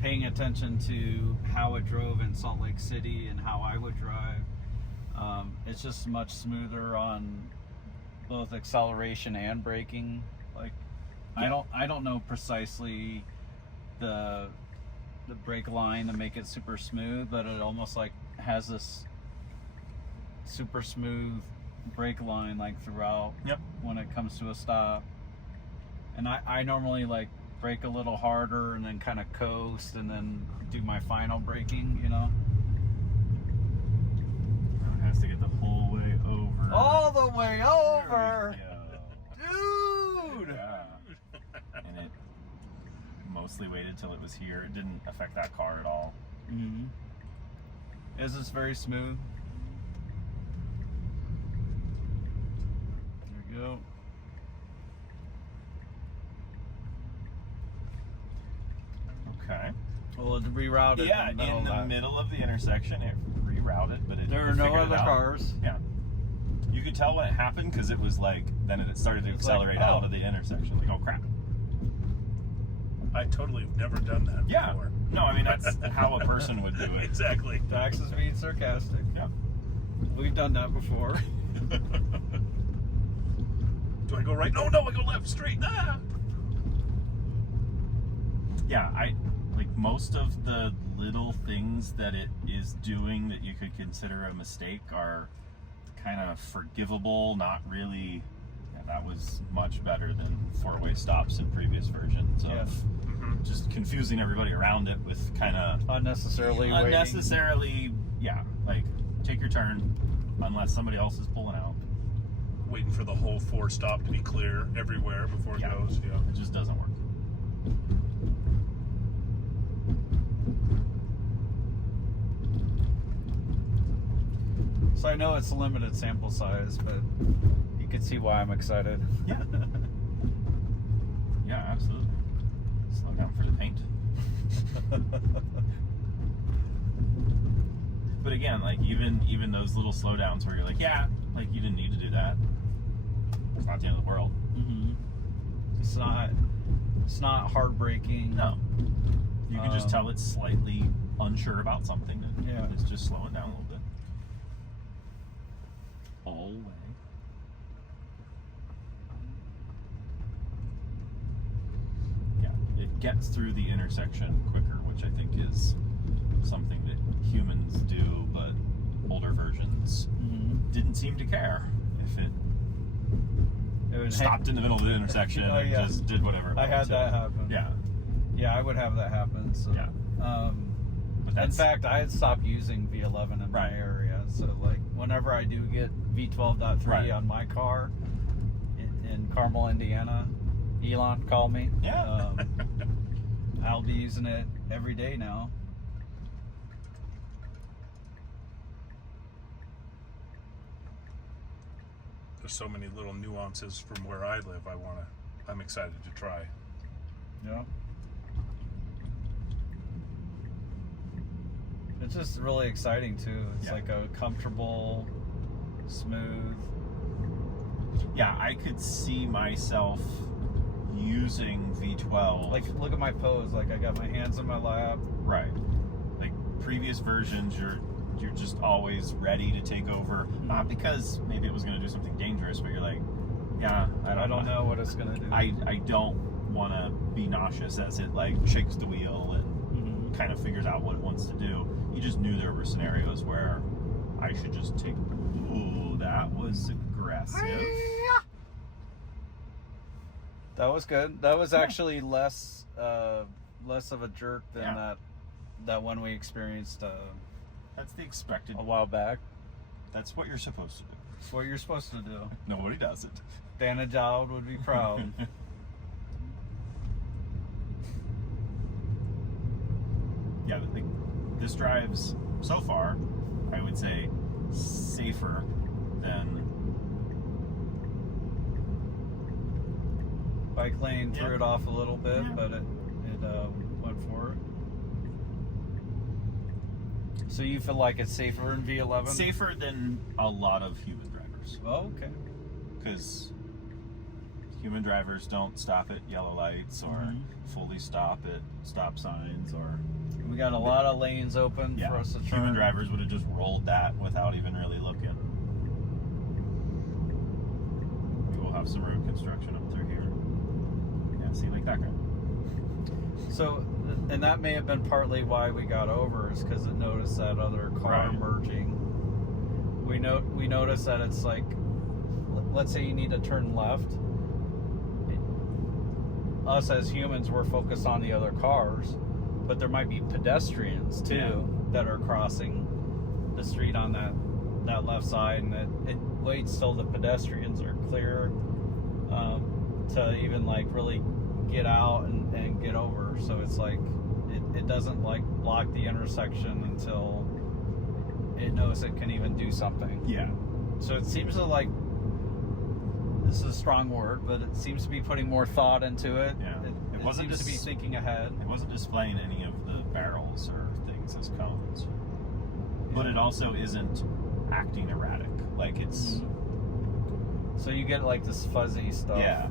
paying attention to how it drove in Salt Lake City and how I would drive, it's just much smoother on both acceleration and braking. Like, Yeah. I don't know precisely the brake line to make it super smooth, but it almost like has this super smooth brake line like throughout. Yep. When it comes to a stop. And I normally like brake a little harder and then kind of coast and then do my final braking, you know. It has to get the whole way over. All the way over, There we go. dude. Yeah. And it mostly waited till it was here. It didn't affect that car at all. Mm-hmm. Is this very smooth? There we go. Okay. Well, it rerouted. Yeah, in the middle in of the that. middle of the intersection, it rerouted, but it There are no figured it other out. cars. Yeah. You could tell when it happened because it was like, then it started to It's like, accelerate oh. out of the intersection. Like, oh crap. I totally have never done that Yeah. before. No, I mean, that's how a person would do it. Exactly. Dax is being sarcastic. Yeah. We've done that before. Do I go right? No, I go left, straight. Ah! Yeah, like most of the little things that it is doing that you could consider a mistake are kind of forgivable, not really. Yeah, that was much better than four-way stops in previous versions of Yeah. just confusing everybody around it with kind of Unnecessarily waiting. yeah, like take your turn unless somebody else is pulling out. Waiting for the whole four stop to be clear everywhere before it Yeah. goes. Yeah. It just doesn't work. So I know it's a limited sample size, but you can see why I'm excited. Yeah. Yeah, absolutely. Slow down for the paint. But again, like even those little slowdowns where you're like, yeah, like you didn't need to do that. It's not the end of the world. Mm-hmm. It's not heartbreaking. No. You can just tell it's slightly unsure about something, and Yeah. it's just slowing down a little bit. All way. Yeah, it gets through the intersection quicker, which I think is something that humans do, but older versions didn't seem to care if it would stopped in the middle of the intersection Oh, and yeah. just did whatever it I had wanted to. that happen. Yeah. Yeah, I would have that happen. So. Yeah. But In that's, fact, I had stopped using V11 in my Right. area. So, like, whenever I do get V12.3 Right. on my car in Carmel, Indiana, Elon, call me. yeah. I'll be using it every day now. There's so many little nuances from where I live. I'm excited to try. Yeah. It's just really exciting too. It's Yeah. like a comfortable, smooth. Yeah, I could see myself using V12. Like, look at my pose. Like, I got my hands in my lap. right. Like previous versions, you're just always ready to take over. Not because maybe it was going to do something dangerous, but you're like, yeah, I don't know what it's gonna do. I don't want to be nauseous as it like shakes the wheel and Mhm. kind of figures out what it wants to do. You just knew there were scenarios where I should just take. Ooh, that was aggressive. That was good. That was actually less of a jerk than Yeah. that one we experienced That's the expected. a while back. That's what you're supposed to do. It's what you're supposed to do. Nobody does it. Dana Dowd would be proud. Yeah, this drives so far, I would say, safer than. Bike lane threw Yeah. it off a little bit, Yeah. but it went for it. So you feel like it's safer in V11? Safer than a lot of human drivers. Oh, okay. Because human drivers don't stop at yellow lights or Mhm. fully stop at stop signs or. We got a lot of lanes open Yeah, for us to turn. human drivers would have just rolled that without even really looking. We will have some road construction up through here. Yeah, see, like that guy. So, and that may have been partly why we got over, is because it noticed that other car Right. merging. We noticed that it's like, let's say you need to turn left. Us as humans, we're focused on the other cars, but there might be pedestrians too Yeah. that are crossing the street on that left side, and it waits till the pedestrians are clear to even like really get out and get over. So it's like it doesn't like block the intersection until it knows it can even do something. Yeah. So it seems to like, this is a strong word, but it seems to be putting more thought into it. Yeah. It wasn't seems to be just- thinking ahead. It wasn't displaying any of the barrels or things as cones. But it also isn't acting erratic. Like it's. So you get like this fuzzy stuff. Yeah.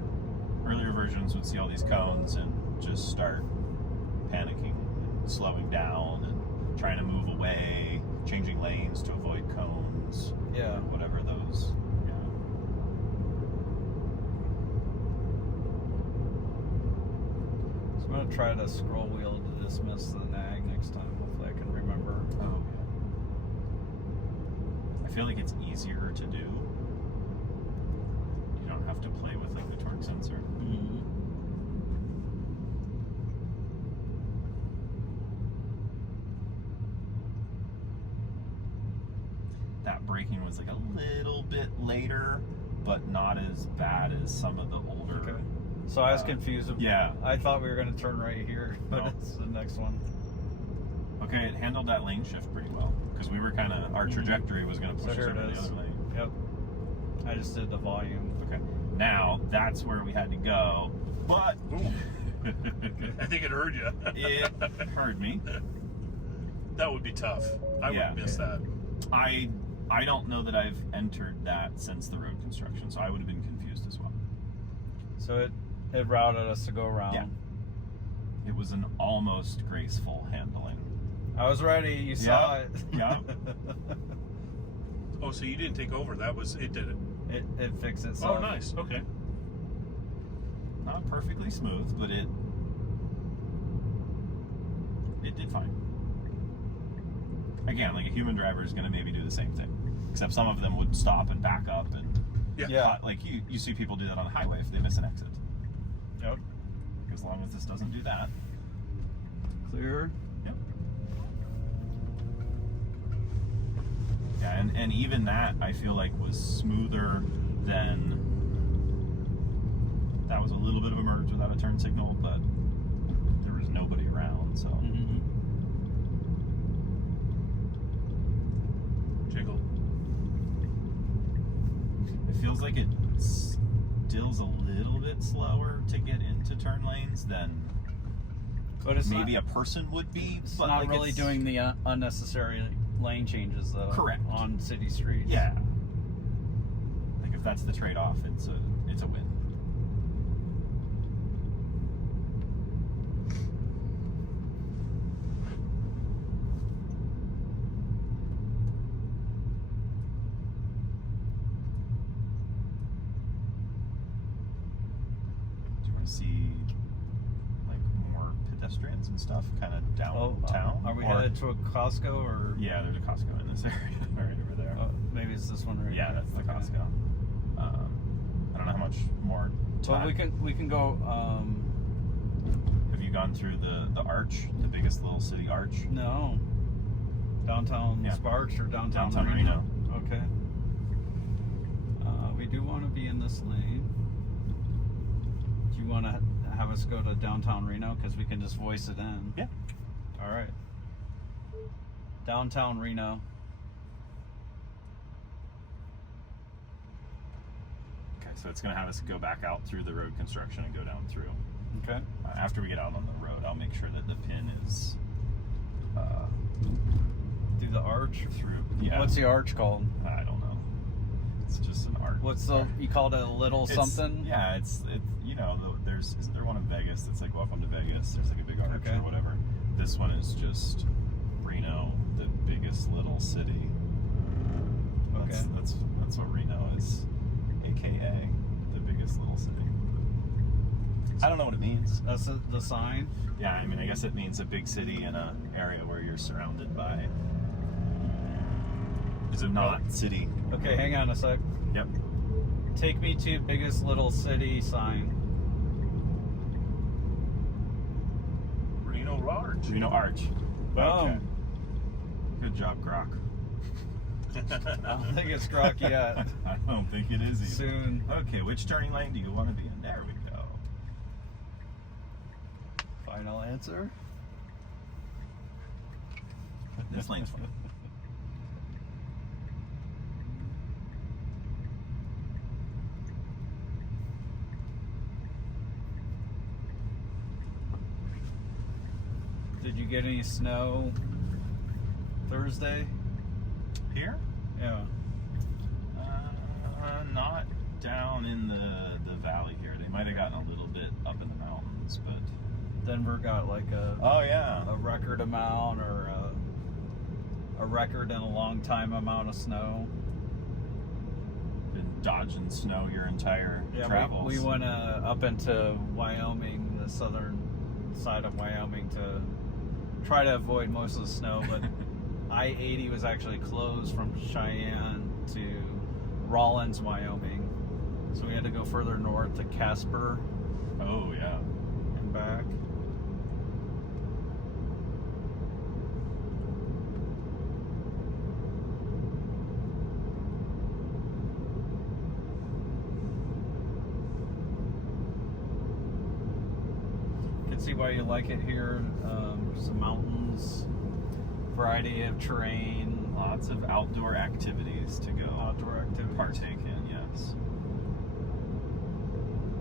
Earlier versions would see all these cones and just start panicking, and slowing down, and trying to move away, changing lanes to avoid cones, Yeah. whatever those. Yeah. So I'm gonna try to scroll wheel to dismiss the nag next time. Hopefully I can remember. Oh, yeah. I feel like it's easier to do. You don't have to play with like the torque sensor. Mm-hmm. That braking was like a little bit later, but not as bad as some of the older. Okay. So I was confused. Yeah. I thought we were going to turn right here, but No. it's the next one. Okay, it handled that lane shift pretty well because we were kind of, our trajectory was going to So push us here over it the is. other lane. Yep. I just did the volume. Okay, now that's where we had to go, but I think it hurt you. it heard me. That would be tough. I Yeah. would miss that. I don't know that I've entered that since the road construction, so I would have been confused as well. So it routed us to go around. Yeah. It was an almost graceful handling. I was ready. You saw it. Yeah. Oh, so you didn't take over. That was, it did it. It fixed itself. Oh, nice. Okay. Not perfectly smooth, but it did fine. Again, like a human driver is going to maybe do the same thing, except some of them would stop and back up and Yeah. like you see people do that on the highway if they miss an exit. Yep. As long as this doesn't do that. Clear. Yep. Yeah, and even that I feel like was smoother than, that was a little bit of a merge without a turn signal, but there was nobody around, so. Mm-hmm. Jiggle. It feels like it still's a little bit slower to get into turn lanes than But it's maybe not, a person would be. it's But not like really doing the unnecessary lane changes though. Correct. On city streets. Yeah. Like if that's the trade-off, it's a win. Do you want to see like more pedestrians and stuff kind of downtown? Are we Or- headed to a Costco or? Yeah, there's a Costco in this area right over there. Maybe it's this one right Yeah, here. that's the Okay. Costco. I don't know how much more Well, time. we can go. Have you gone through the arch, the biggest little city arch? No. Downtown Yeah. Sparks or downtown Reno. Okay. We do want to be in this lane. Do you want to have us go to downtown Reno? Because we can just voice it in. Yeah. All right. Downtown Reno. Okay, so it's going to have us go back out through the road construction and go down through. Okay. After we get out on the road, I'll make sure that the pin is Do the arch. through. Yeah. What's the arch called? I don't know. It's just an arch. What's the? You called it a little something? Yeah, it's you know, isn't there one in Vegas that's like welcome to Vegas? There's like a big arch Okay. or whatever. This one is just Reno, the biggest little city. Okay. That's what Reno is, aka the biggest little city. I don't know what it means. That's the sign. Yeah, I mean, I guess it means a big city in an area where you're surrounded by. Is it not city? Okay, hang on a sec. Yep. Take me to biggest little city sign. Reno Arch. Reno Arch. Boom. Okay. Good job, Grok. I don't think it's Grok yet. I don't think it is either. Soon. Okay, which turning lane do you want to be in? There we go. Final answer. This lane's fine. Did you get any snow Thursday? Here? Yeah. Not down in the valley here. They might have gotten a little bit up in the mountains, but. Denver got like Oh yeah. a record amount or a record in a long time amount of snow. Been dodging snow your entire Yeah, travels. we went up into Wyoming, the southern side of Wyoming, to try to avoid most of the snow, but I-80 was actually closed from Cheyenne to Rawlins, Wyoming. So we had to go further north to Casper Oh, yeah. and back. You can see why you like it here. Some mountains, variety of terrain, Lots of outdoor activities to go outdoor activities. partake in, yes.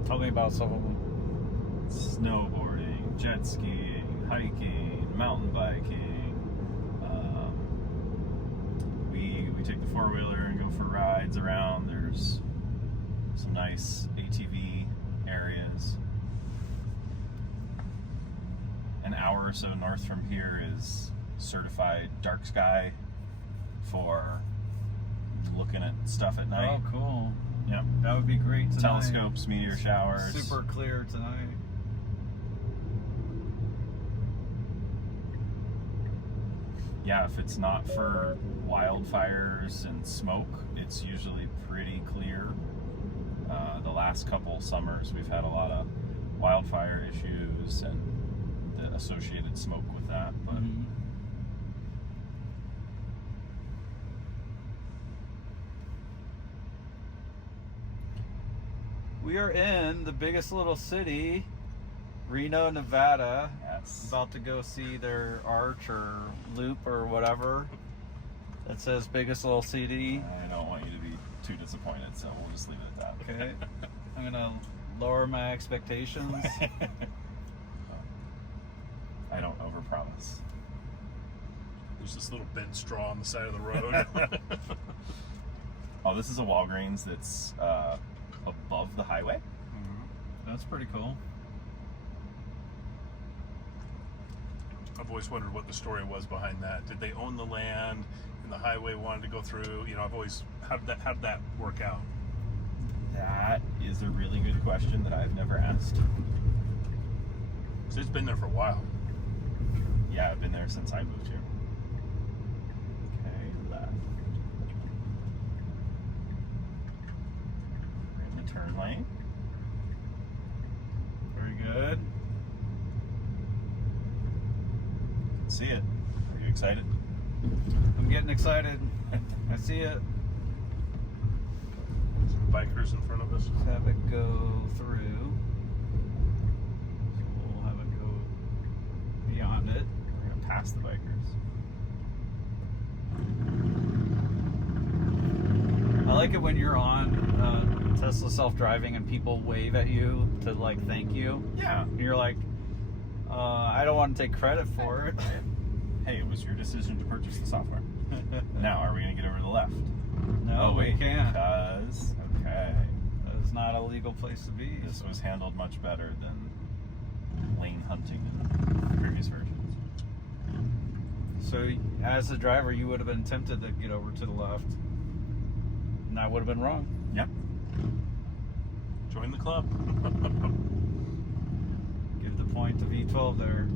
Tell me about some of them. Snowboarding, jet skiing, hiking, mountain biking. We take the four-wheeler and go for rides around. There's some nice ATV areas. An hour or so north from here is certified dark sky for looking at stuff at night. Oh, cool. Yep. That would be great tonight. Telescopes, meteor showers. Super clear tonight. Yeah, if it's not for wildfires and smoke, it's usually pretty clear. The last couple summers, we've had a lot of wildfire issues and the associated smoke with that. But we are in the biggest little city, Reno, Nevada. yes, About to go see their arch or loop or whatever that says biggest little city. I don't want you to be too disappointed, so we'll just leave it at that. Okay. I'm gonna lower my expectations. I don't overpromise. There's this little bent straw on the side of the road. Oh, this is a Walgreens that's above the highway. That's pretty cool. I've always wondered what the story was behind that. Did they own the land and the highway wanted to go through? You know, how did that work out? That is a really good question that I've never asked. So it's been there for a while. Yeah, I've been there since I moved here. Okay, left. We're in the turn lane. Very good. See it. Are you excited? I'm getting excited. I see it. Some bikers in front of us. Let's have it go through. We'll have it go beyond it. We're going to pass the bikers. I like it when you're on Tesla self-driving and people wave at you to like thank you. Yeah. And you're like, I don't want to take credit for it. Hey, it was your decision to purchase the software. Now, are we going to get over to the left? No, we can't. Because, okay. It's not a legal place to be. This was handled much better than lane hunting in previous versions. So, as a driver, you would have been tempted to get over to the left. And that would have been wrong. Yep. Join the club. Give the point to V12 there.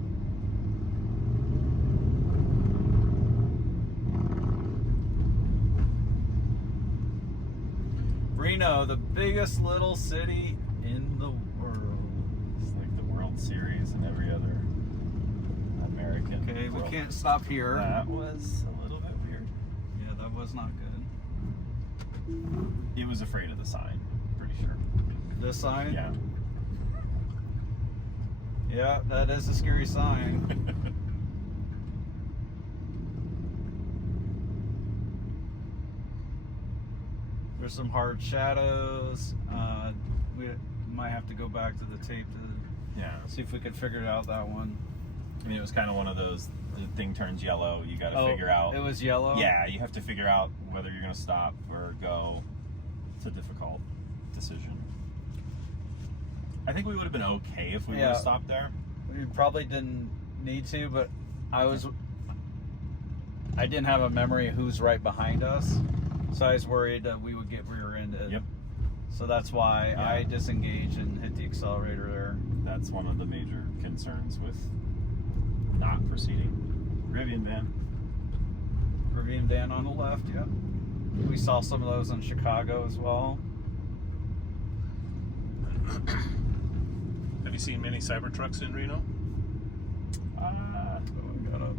Reno, the biggest little city in the world. It's like the World Series and every other American. Okay, we world. can't stop here. That was a little bit weird. Yeah, that was not good. He was afraid of the sign, pretty sure. This sign? Yeah. Yeah, that is a scary sign. There's some hard shadows. We might have to go back to the tape to Yeah. see if we could figure out that one. I mean, it was kind of one of those, the thing turns yellow, you got to figure out. It was yellow? Yeah, you have to figure out whether you're going to stop or go. It's a difficult decision. I think we would have been okay if we would have stopped there. We probably didn't need to, but I didn't have a memory of who's right behind us, so I was worried that we would get rear-ended. Yep. So that's why Yeah. I disengaged and hit the accelerator there. That's one of the major concerns with not proceeding. Rivian van. Rivian van on the left, yep. We saw some of those in Chicago as well. Have you seen many Cybertrucks in Reno? We got a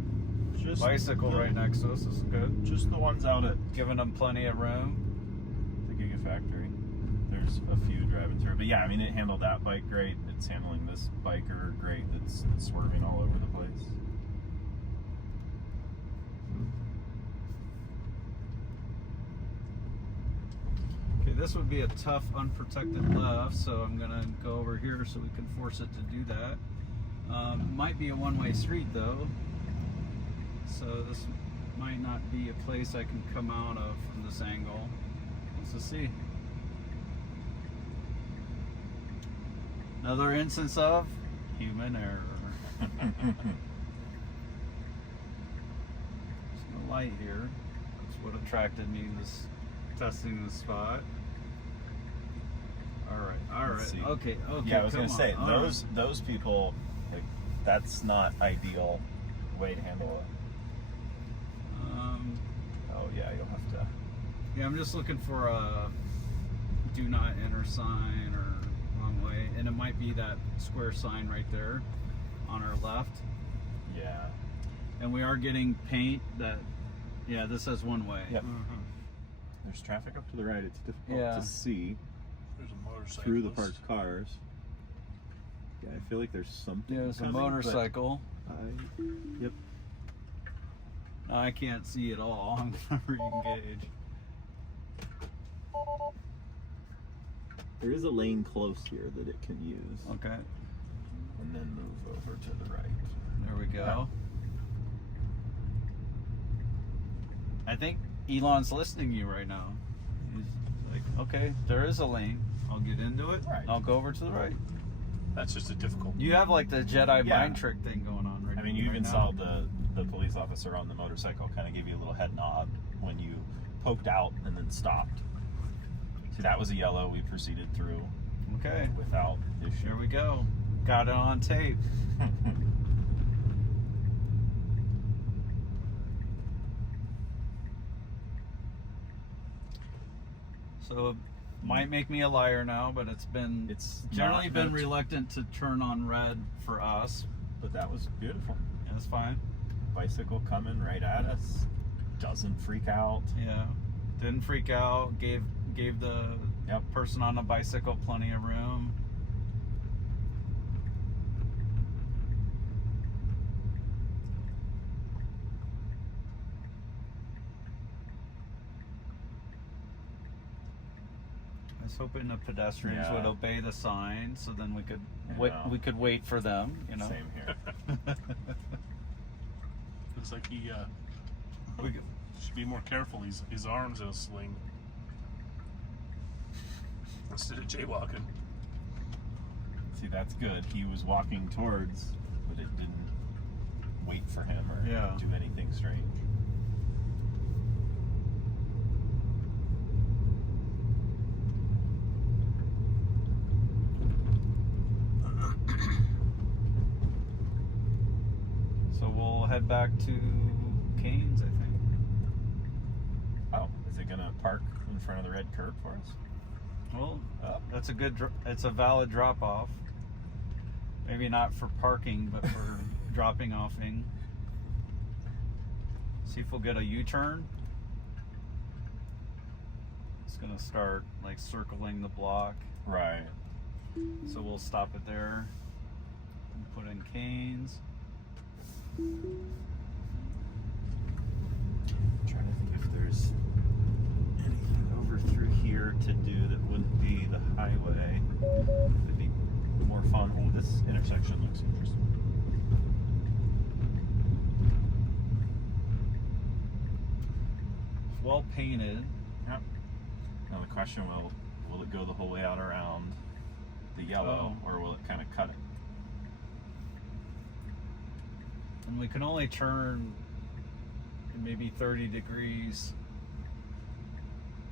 Just bicycle right next to us. This is good. Just the ones out at Giving them plenty of room. the Gigafactory. There's a few driving through, but yeah, I mean, it handled that bike great. It's handling this biker great. That's swerving all over the place. Okay, this would be a tough unprotected left, so I'm gonna go over here so we can force it to do that. Might be a one-way street though, so this might not be a place I can come out of from this angle. Let's just see. Another instance of human error. There's no light here. That's what attracted me, was testing the spot. All Let's see. right. Okay. Yeah, I was come gonna say on. those people, like, that's not ideal way to handle it. Oh yeah, you'll have to. Yeah, I'm just looking for a do not enter sign or wrong way, and it might be that square sign right there on our left. Yeah. And we are getting paint that, yeah, this says one way. Yep. There's traffic up to the right. It's difficult Yeah. to see There's a motorcycle. through the parked cars. Yeah, I feel like there's something. Yeah, there's a coming, but motorcycle. Yep. I can't see at all. I'm gonna re-engage. There is a lane close here that it can use, Okay, and then move over to the right. there we go. I think Elon's listening to you right now. He's like, okay, there is a lane. I'll get into it. Right. I'll go over to the right. That's just a difficult. You have like the Jedi Yeah. mind trick thing going on right now. I mean, you right even now. saw the police officer on the motorcycle kind of give you a little head nod when you poked out and then stopped. See, that was a yellow. We proceeded through Okay, without issue. here we go. Got it on tape. So it might make me a liar now, but it's generally not been meant- reluctant to turn on red for us. But that was beautiful. Yeah, that's fine. Bicycle coming right at us. Doesn't freak out. Yeah, didn't freak out. Gave the Yep. person on the bicycle plenty of room. I was hoping the pedestrians Yeah. would obey the sign, so then we could Yeah. we could wait for them. You know. Same here. Looks like he We go- should be more careful. His arms in a sling instead of jaywalking. See, that's good. He was walking towards, but it didn't wait for him or Yeah. do anything strange. So we'll head back to Canes, I think. Oh, is it gonna park in front of the red curb for us? Well, that's a good. It's a valid drop off. Maybe not for parking, but for dropping offing. See if we'll get a U-turn. It's gonna start like circling the block, Right. so we'll stop it there and put in Canes. I'm trying to think if there's anything over through here to do that wouldn't be the highway. It'd be more fun. Oh, this intersection looks interesting. Well painted. Yep. Now the question will it go the whole way out around the yellow, or will it kind of cut it? And we can only turn maybe 30 degrees,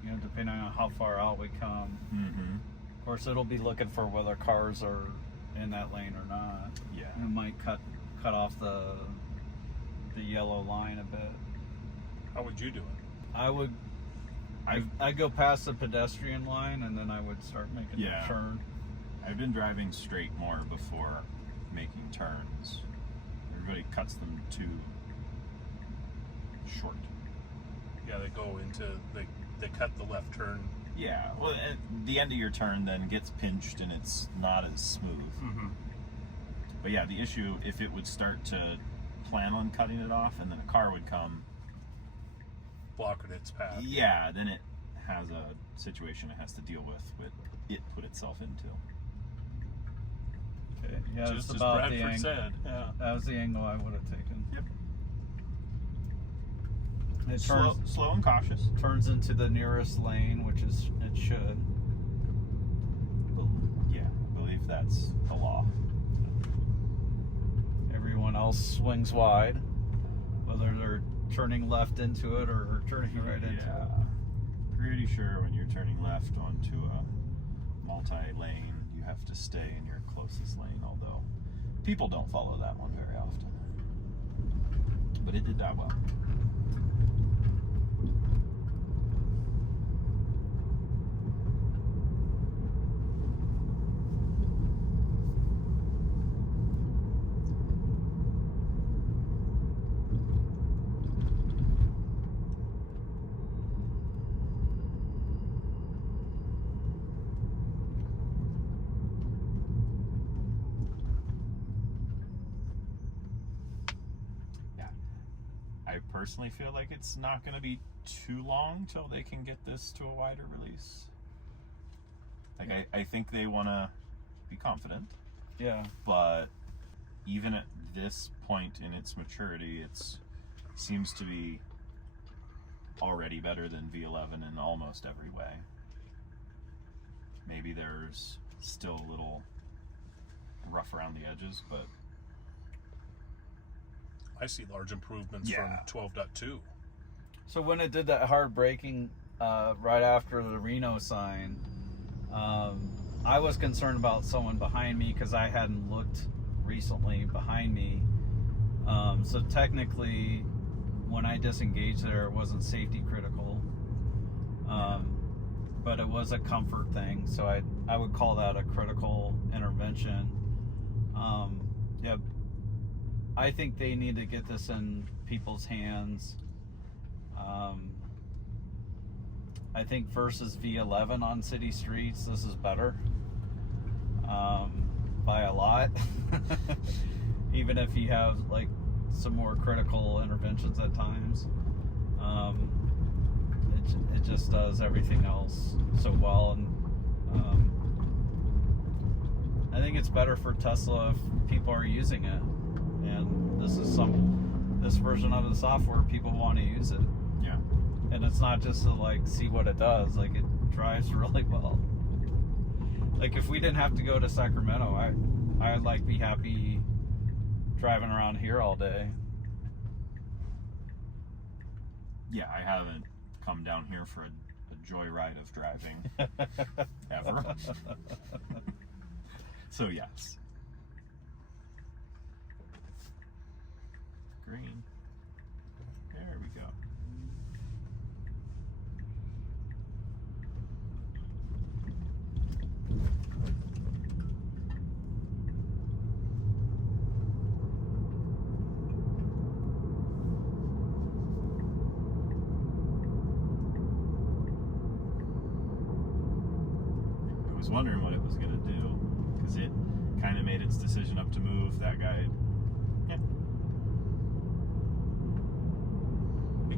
you know, depending on how far out we come. Mm-hmm. Of course, it'll be looking for whether cars are in that lane or not. Yeah. And it might cut off the yellow line a bit. How would you do it? I would I'd go past the pedestrian line and then I would start making a turn. I've been driving straight more before making turns. Everybody cuts them too short. Yeah, they go into they cut the left turn. Yeah, well, at the end of your turn then gets pinched and it's not as smooth. Mm-hmm. But yeah, the issue, if it would start to plan on cutting it off and then a car would come, blocking its path. yeah, then it has a situation it has to deal with it put itself into. Okay. Yeah, Just it's as about the Bradford angle. said. Yeah, that was the angle I would have taken. Yep. It Slow and cautious. turns into the nearest lane, which is it should. Yeah, I believe that's the law. Everyone else swings wide, whether they're turning left into it or turning right into it. Pretty sure when you're turning left onto a multi-lane, you have to stay in your closest lane, although people don't follow that one very often. But it did that well. I personally feel like it's not going to be too long till they can get this to a wider release. Like, I think they want to be confident. Yeah. But even at this point in its maturity, it seems to be already better than V11 in almost every way. Maybe there's still a little rough around the edges, but I see large improvements from 12.2. So when it did that hard braking right after the Reno sign, I was concerned about someone behind me because I hadn't looked recently behind me. So technically, when I disengaged there, it wasn't safety critical, but it was a comfort thing. So I would call that a critical intervention. Yeah. I think they need to get this in people's hands. I think versus V11 on city streets, this is better by a lot. Even if you have like some more critical interventions at times, it just does everything else so well. And I think it's better for Tesla if people are using it. And this version of the software, people want to use it. yeah. And it's not just to like see what it does, like it drives really well. Like if we didn't have to go to Sacramento, I'd like be happy driving around here all day. Yeah, I haven't come down here for a joyride of driving ever. So yes. Green. There we go. I was wondering what it was going to do because it kind of made its decision up to move. That guy.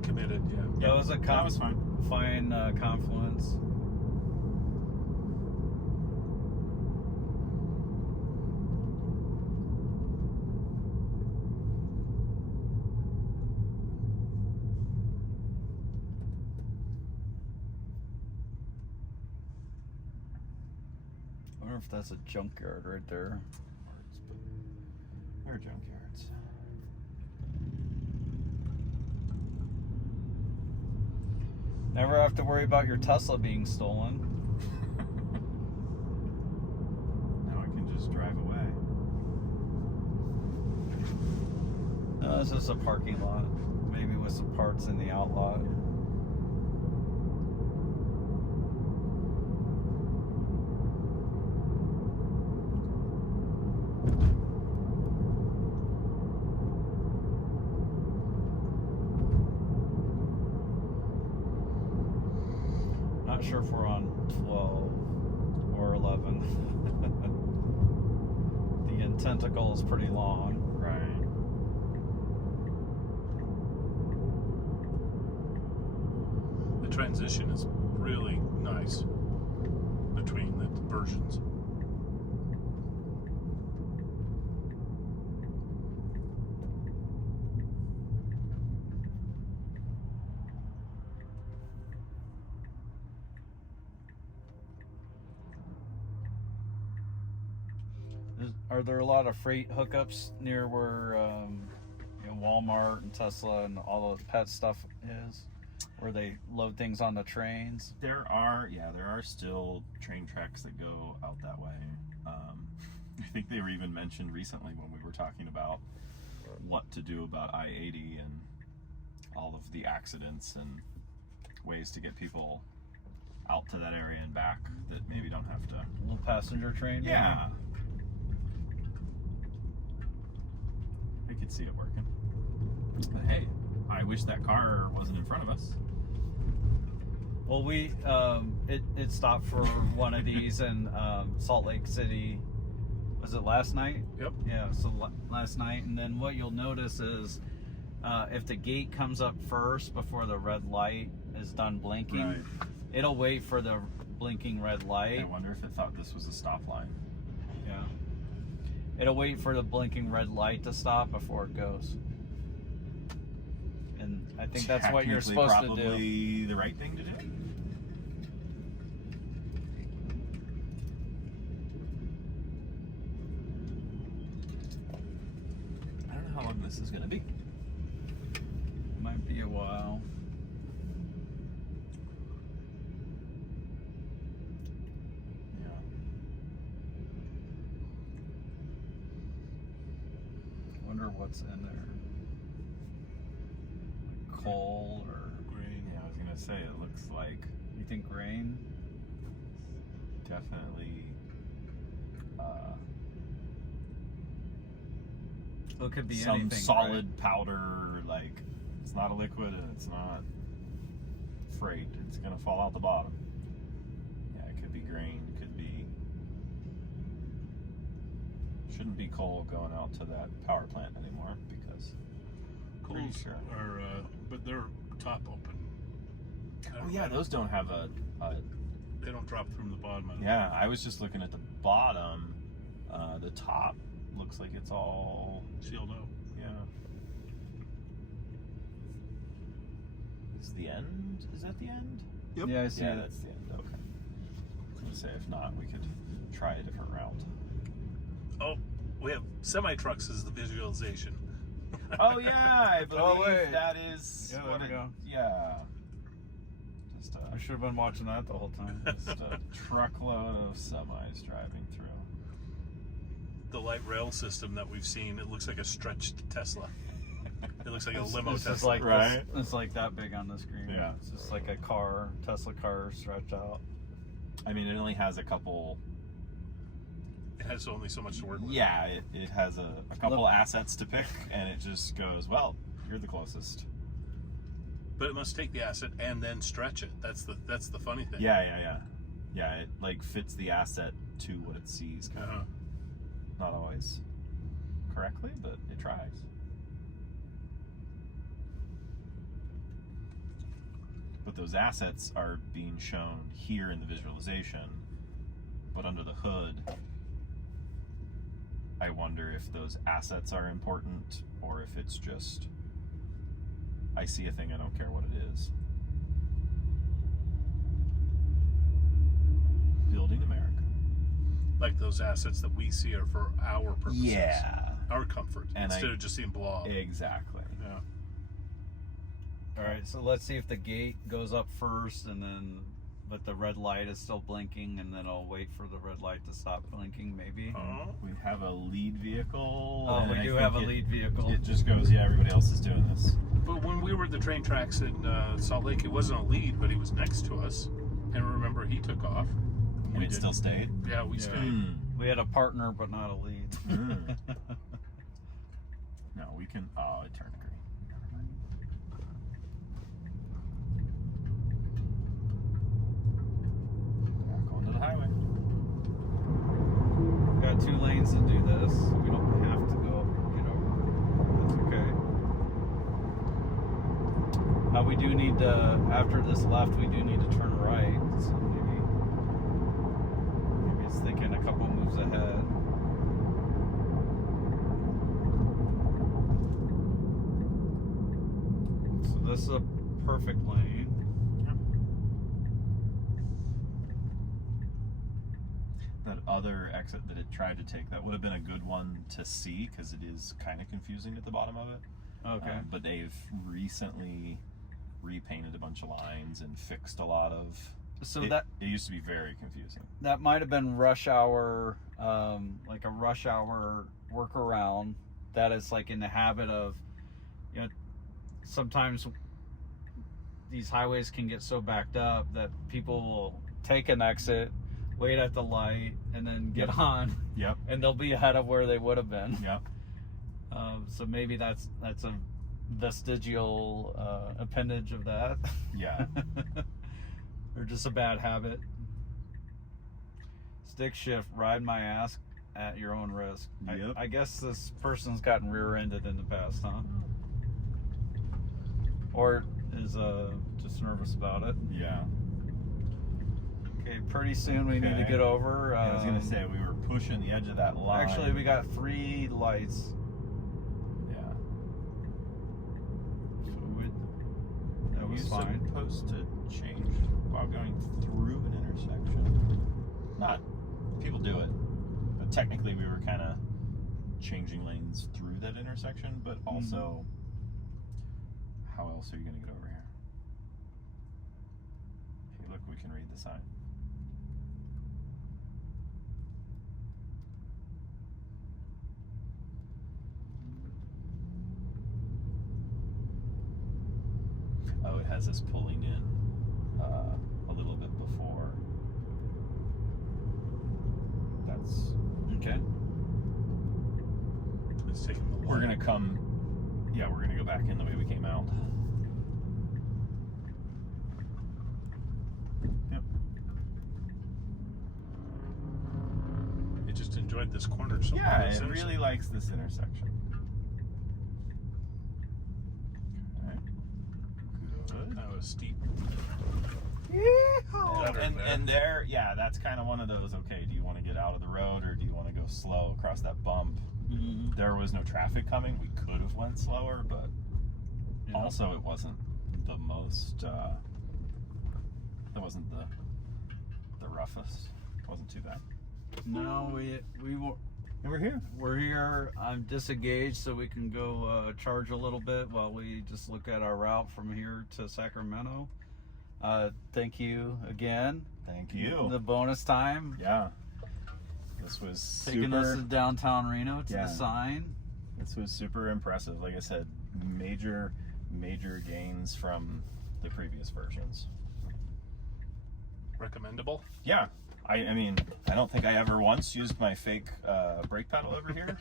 Committed, yeah. That was a that was fine. fine confluence. I wonder if that's a junkyard right there. They're junkyards. Never have to worry about your Tesla being stolen. Now I can just drive away. No, this is a parking lot. Maybe with some parts in the outlot. Not sure if we're on 12 or 11. The tentacle is pretty long. Right. The transition is really nice between the versions. Are there a lot of freight hookups near where Walmart and Tesla and all the pet stuff is, where they load things on the trains? There are still train tracks that go out that way. I think they were even mentioned recently when we were talking about what to do about I-80 and all of the accidents and ways to get people out to that area and back that maybe don't have to. A little passenger train? Yeah. I could see it working. But hey, I wish that car wasn't in front of us. Well, we it stopped for one of these in Salt Lake City. Was it last night? Yep. Yeah, so last night. And then what you'll notice is if the gate comes up first before the red light is done blinking, Right. it'll wait for the blinking red light. I wonder if it thought this was a stop line. Yeah. It'll wait for the blinking red light to stop before it goes. And I think that's what you're supposed to do. Probably the right thing to do. I don't know how long this is going to be. Might be a while. Yeah. Wonder what's in there. Coal or Grain. Yeah, I was going to say, it looks like you think grain? definitely Well, it could be some anything. solid right? powder, like it's not a liquid and it's not freight. It's gonna fall out the bottom. Yeah, it could be grain, could be. Shouldn't be coal going out to that power plant anymore because. Pretty Coals sure. are, but they're top open. Oh yeah, those don't have a. They don't drop from the bottom. Yeah, I was just looking at the bottom. The top looks like it's all. Sealed up. Yeah. Is the end? Is that the end? Yep. Yeah, I see Yeah, it. that's the end. Okay. I was gonna say if not, we could try a different route. Oh, we have semi trucks as the visualization. Oh yeah, I believe wait. that is. Yeah, there what we go. Yeah. Just I should have been watching that the whole time. just a truckload of semis driving through. The light rail system that we've seen, it looks like a stretched Tesla. It looks like a limo It's just Tesla. like Right? it's like that big on the screen. Yeah. It's just like a car, Tesla car stretched out. I mean, it only has a couple. It has only so much to work with. Yeah, it has a couple assets to pick, and it just goes, well, you're the closest. But it must take the asset and then stretch it. That's the funny thing. Yeah. Yeah, it like fits the asset to what it sees. Kind of. Not always correctly, but it tries. But those assets are being shown here in the visualization, but under the hood, I wonder if those assets are important or if it's just, I see a thing, I don't care what it is. Building America. Like those assets that we see are for our purposes. Yeah. Our comfort. And instead of just seeing blob. Exactly. Yeah. All right, so let's see if the gate goes up first, and then, but the red light is still blinking, and then I'll wait for the red light to stop blinking, maybe. We have a lead vehicle. Oh, and we I do think have a lead vehicle. It just goes, yeah, everybody else is doing this. But when we were at the train tracks in Salt Lake, it wasn't a lead, but he was next to us. And remember, he took off. And We it didn't. still stayed? Yeah, we Yeah. stayed. We had a partner, but not a lead. No, we can. Oh, it turned green. Never mind. Yeah, going to the highway. Got 2 lanes to do this. We don't have to go get over. That's okay. We do need to, after this left, we do need to turn right. So maybe it's thinking a couple moves ahead. So this is a perfect lane. That other exit that it tried to take, that would have been a good one to see because it is kind of confusing at the bottom of it. Okay. But they've recently repainted a bunch of lines and fixed a lot of. So it used to be very confusing. That might have been rush hour, like a rush hour workaround. That is like in the habit of, you know, sometimes these highways can get so backed up that people will take an exit, wait at the light, and then get on. Yep. And they'll be ahead of where they would have been. Yep. So maybe that's a vestigial appendage of that. Yeah. Or just a bad habit. Stick shift, ride my ass at your own risk. Yep. I guess this person's gotten rear-ended in the past, huh? Or is just nervous about it. Yeah. Okay, pretty soon we need to get over. I was gonna say we were pushing the edge of that line. Actually, we got 3 lights. Yeah. So that was You're fine. supposed to change while going through an intersection. Not people do it, but technically we were kind of changing lanes through that intersection. But also, how else are you going to get over here? Hey, look, we can read the sign. Oh, it has us pulling in a little bit before. That's Okay. It's taking the we're gonna come. Yeah, we're gonna go back in the way we came out. Yep. It just enjoyed this corner so Yeah, much. it really likes this intersection. Okay. Good. That was steep. And there, yeah, that's kind of one of those. Okay, do you want to get out of the road or do you want to go slow across that bump? Mm-hmm. There was no traffic coming. We could have went slower, but also it wasn't the most. It wasn't the roughest. It wasn't too bad. No, we were. And we're here. We're here. I'm disengaged, so we can go charge a little bit while we just look at our route from here to Sacramento. Thank you again. Thank you. The bonus time. Yeah. This was Taking us to downtown Reno to Yeah. the sign. This was super impressive. Like I said, major gains from the previous versions. Recommendable. Yeah. I mean, I don't think I ever once used my fake brake pedal over here.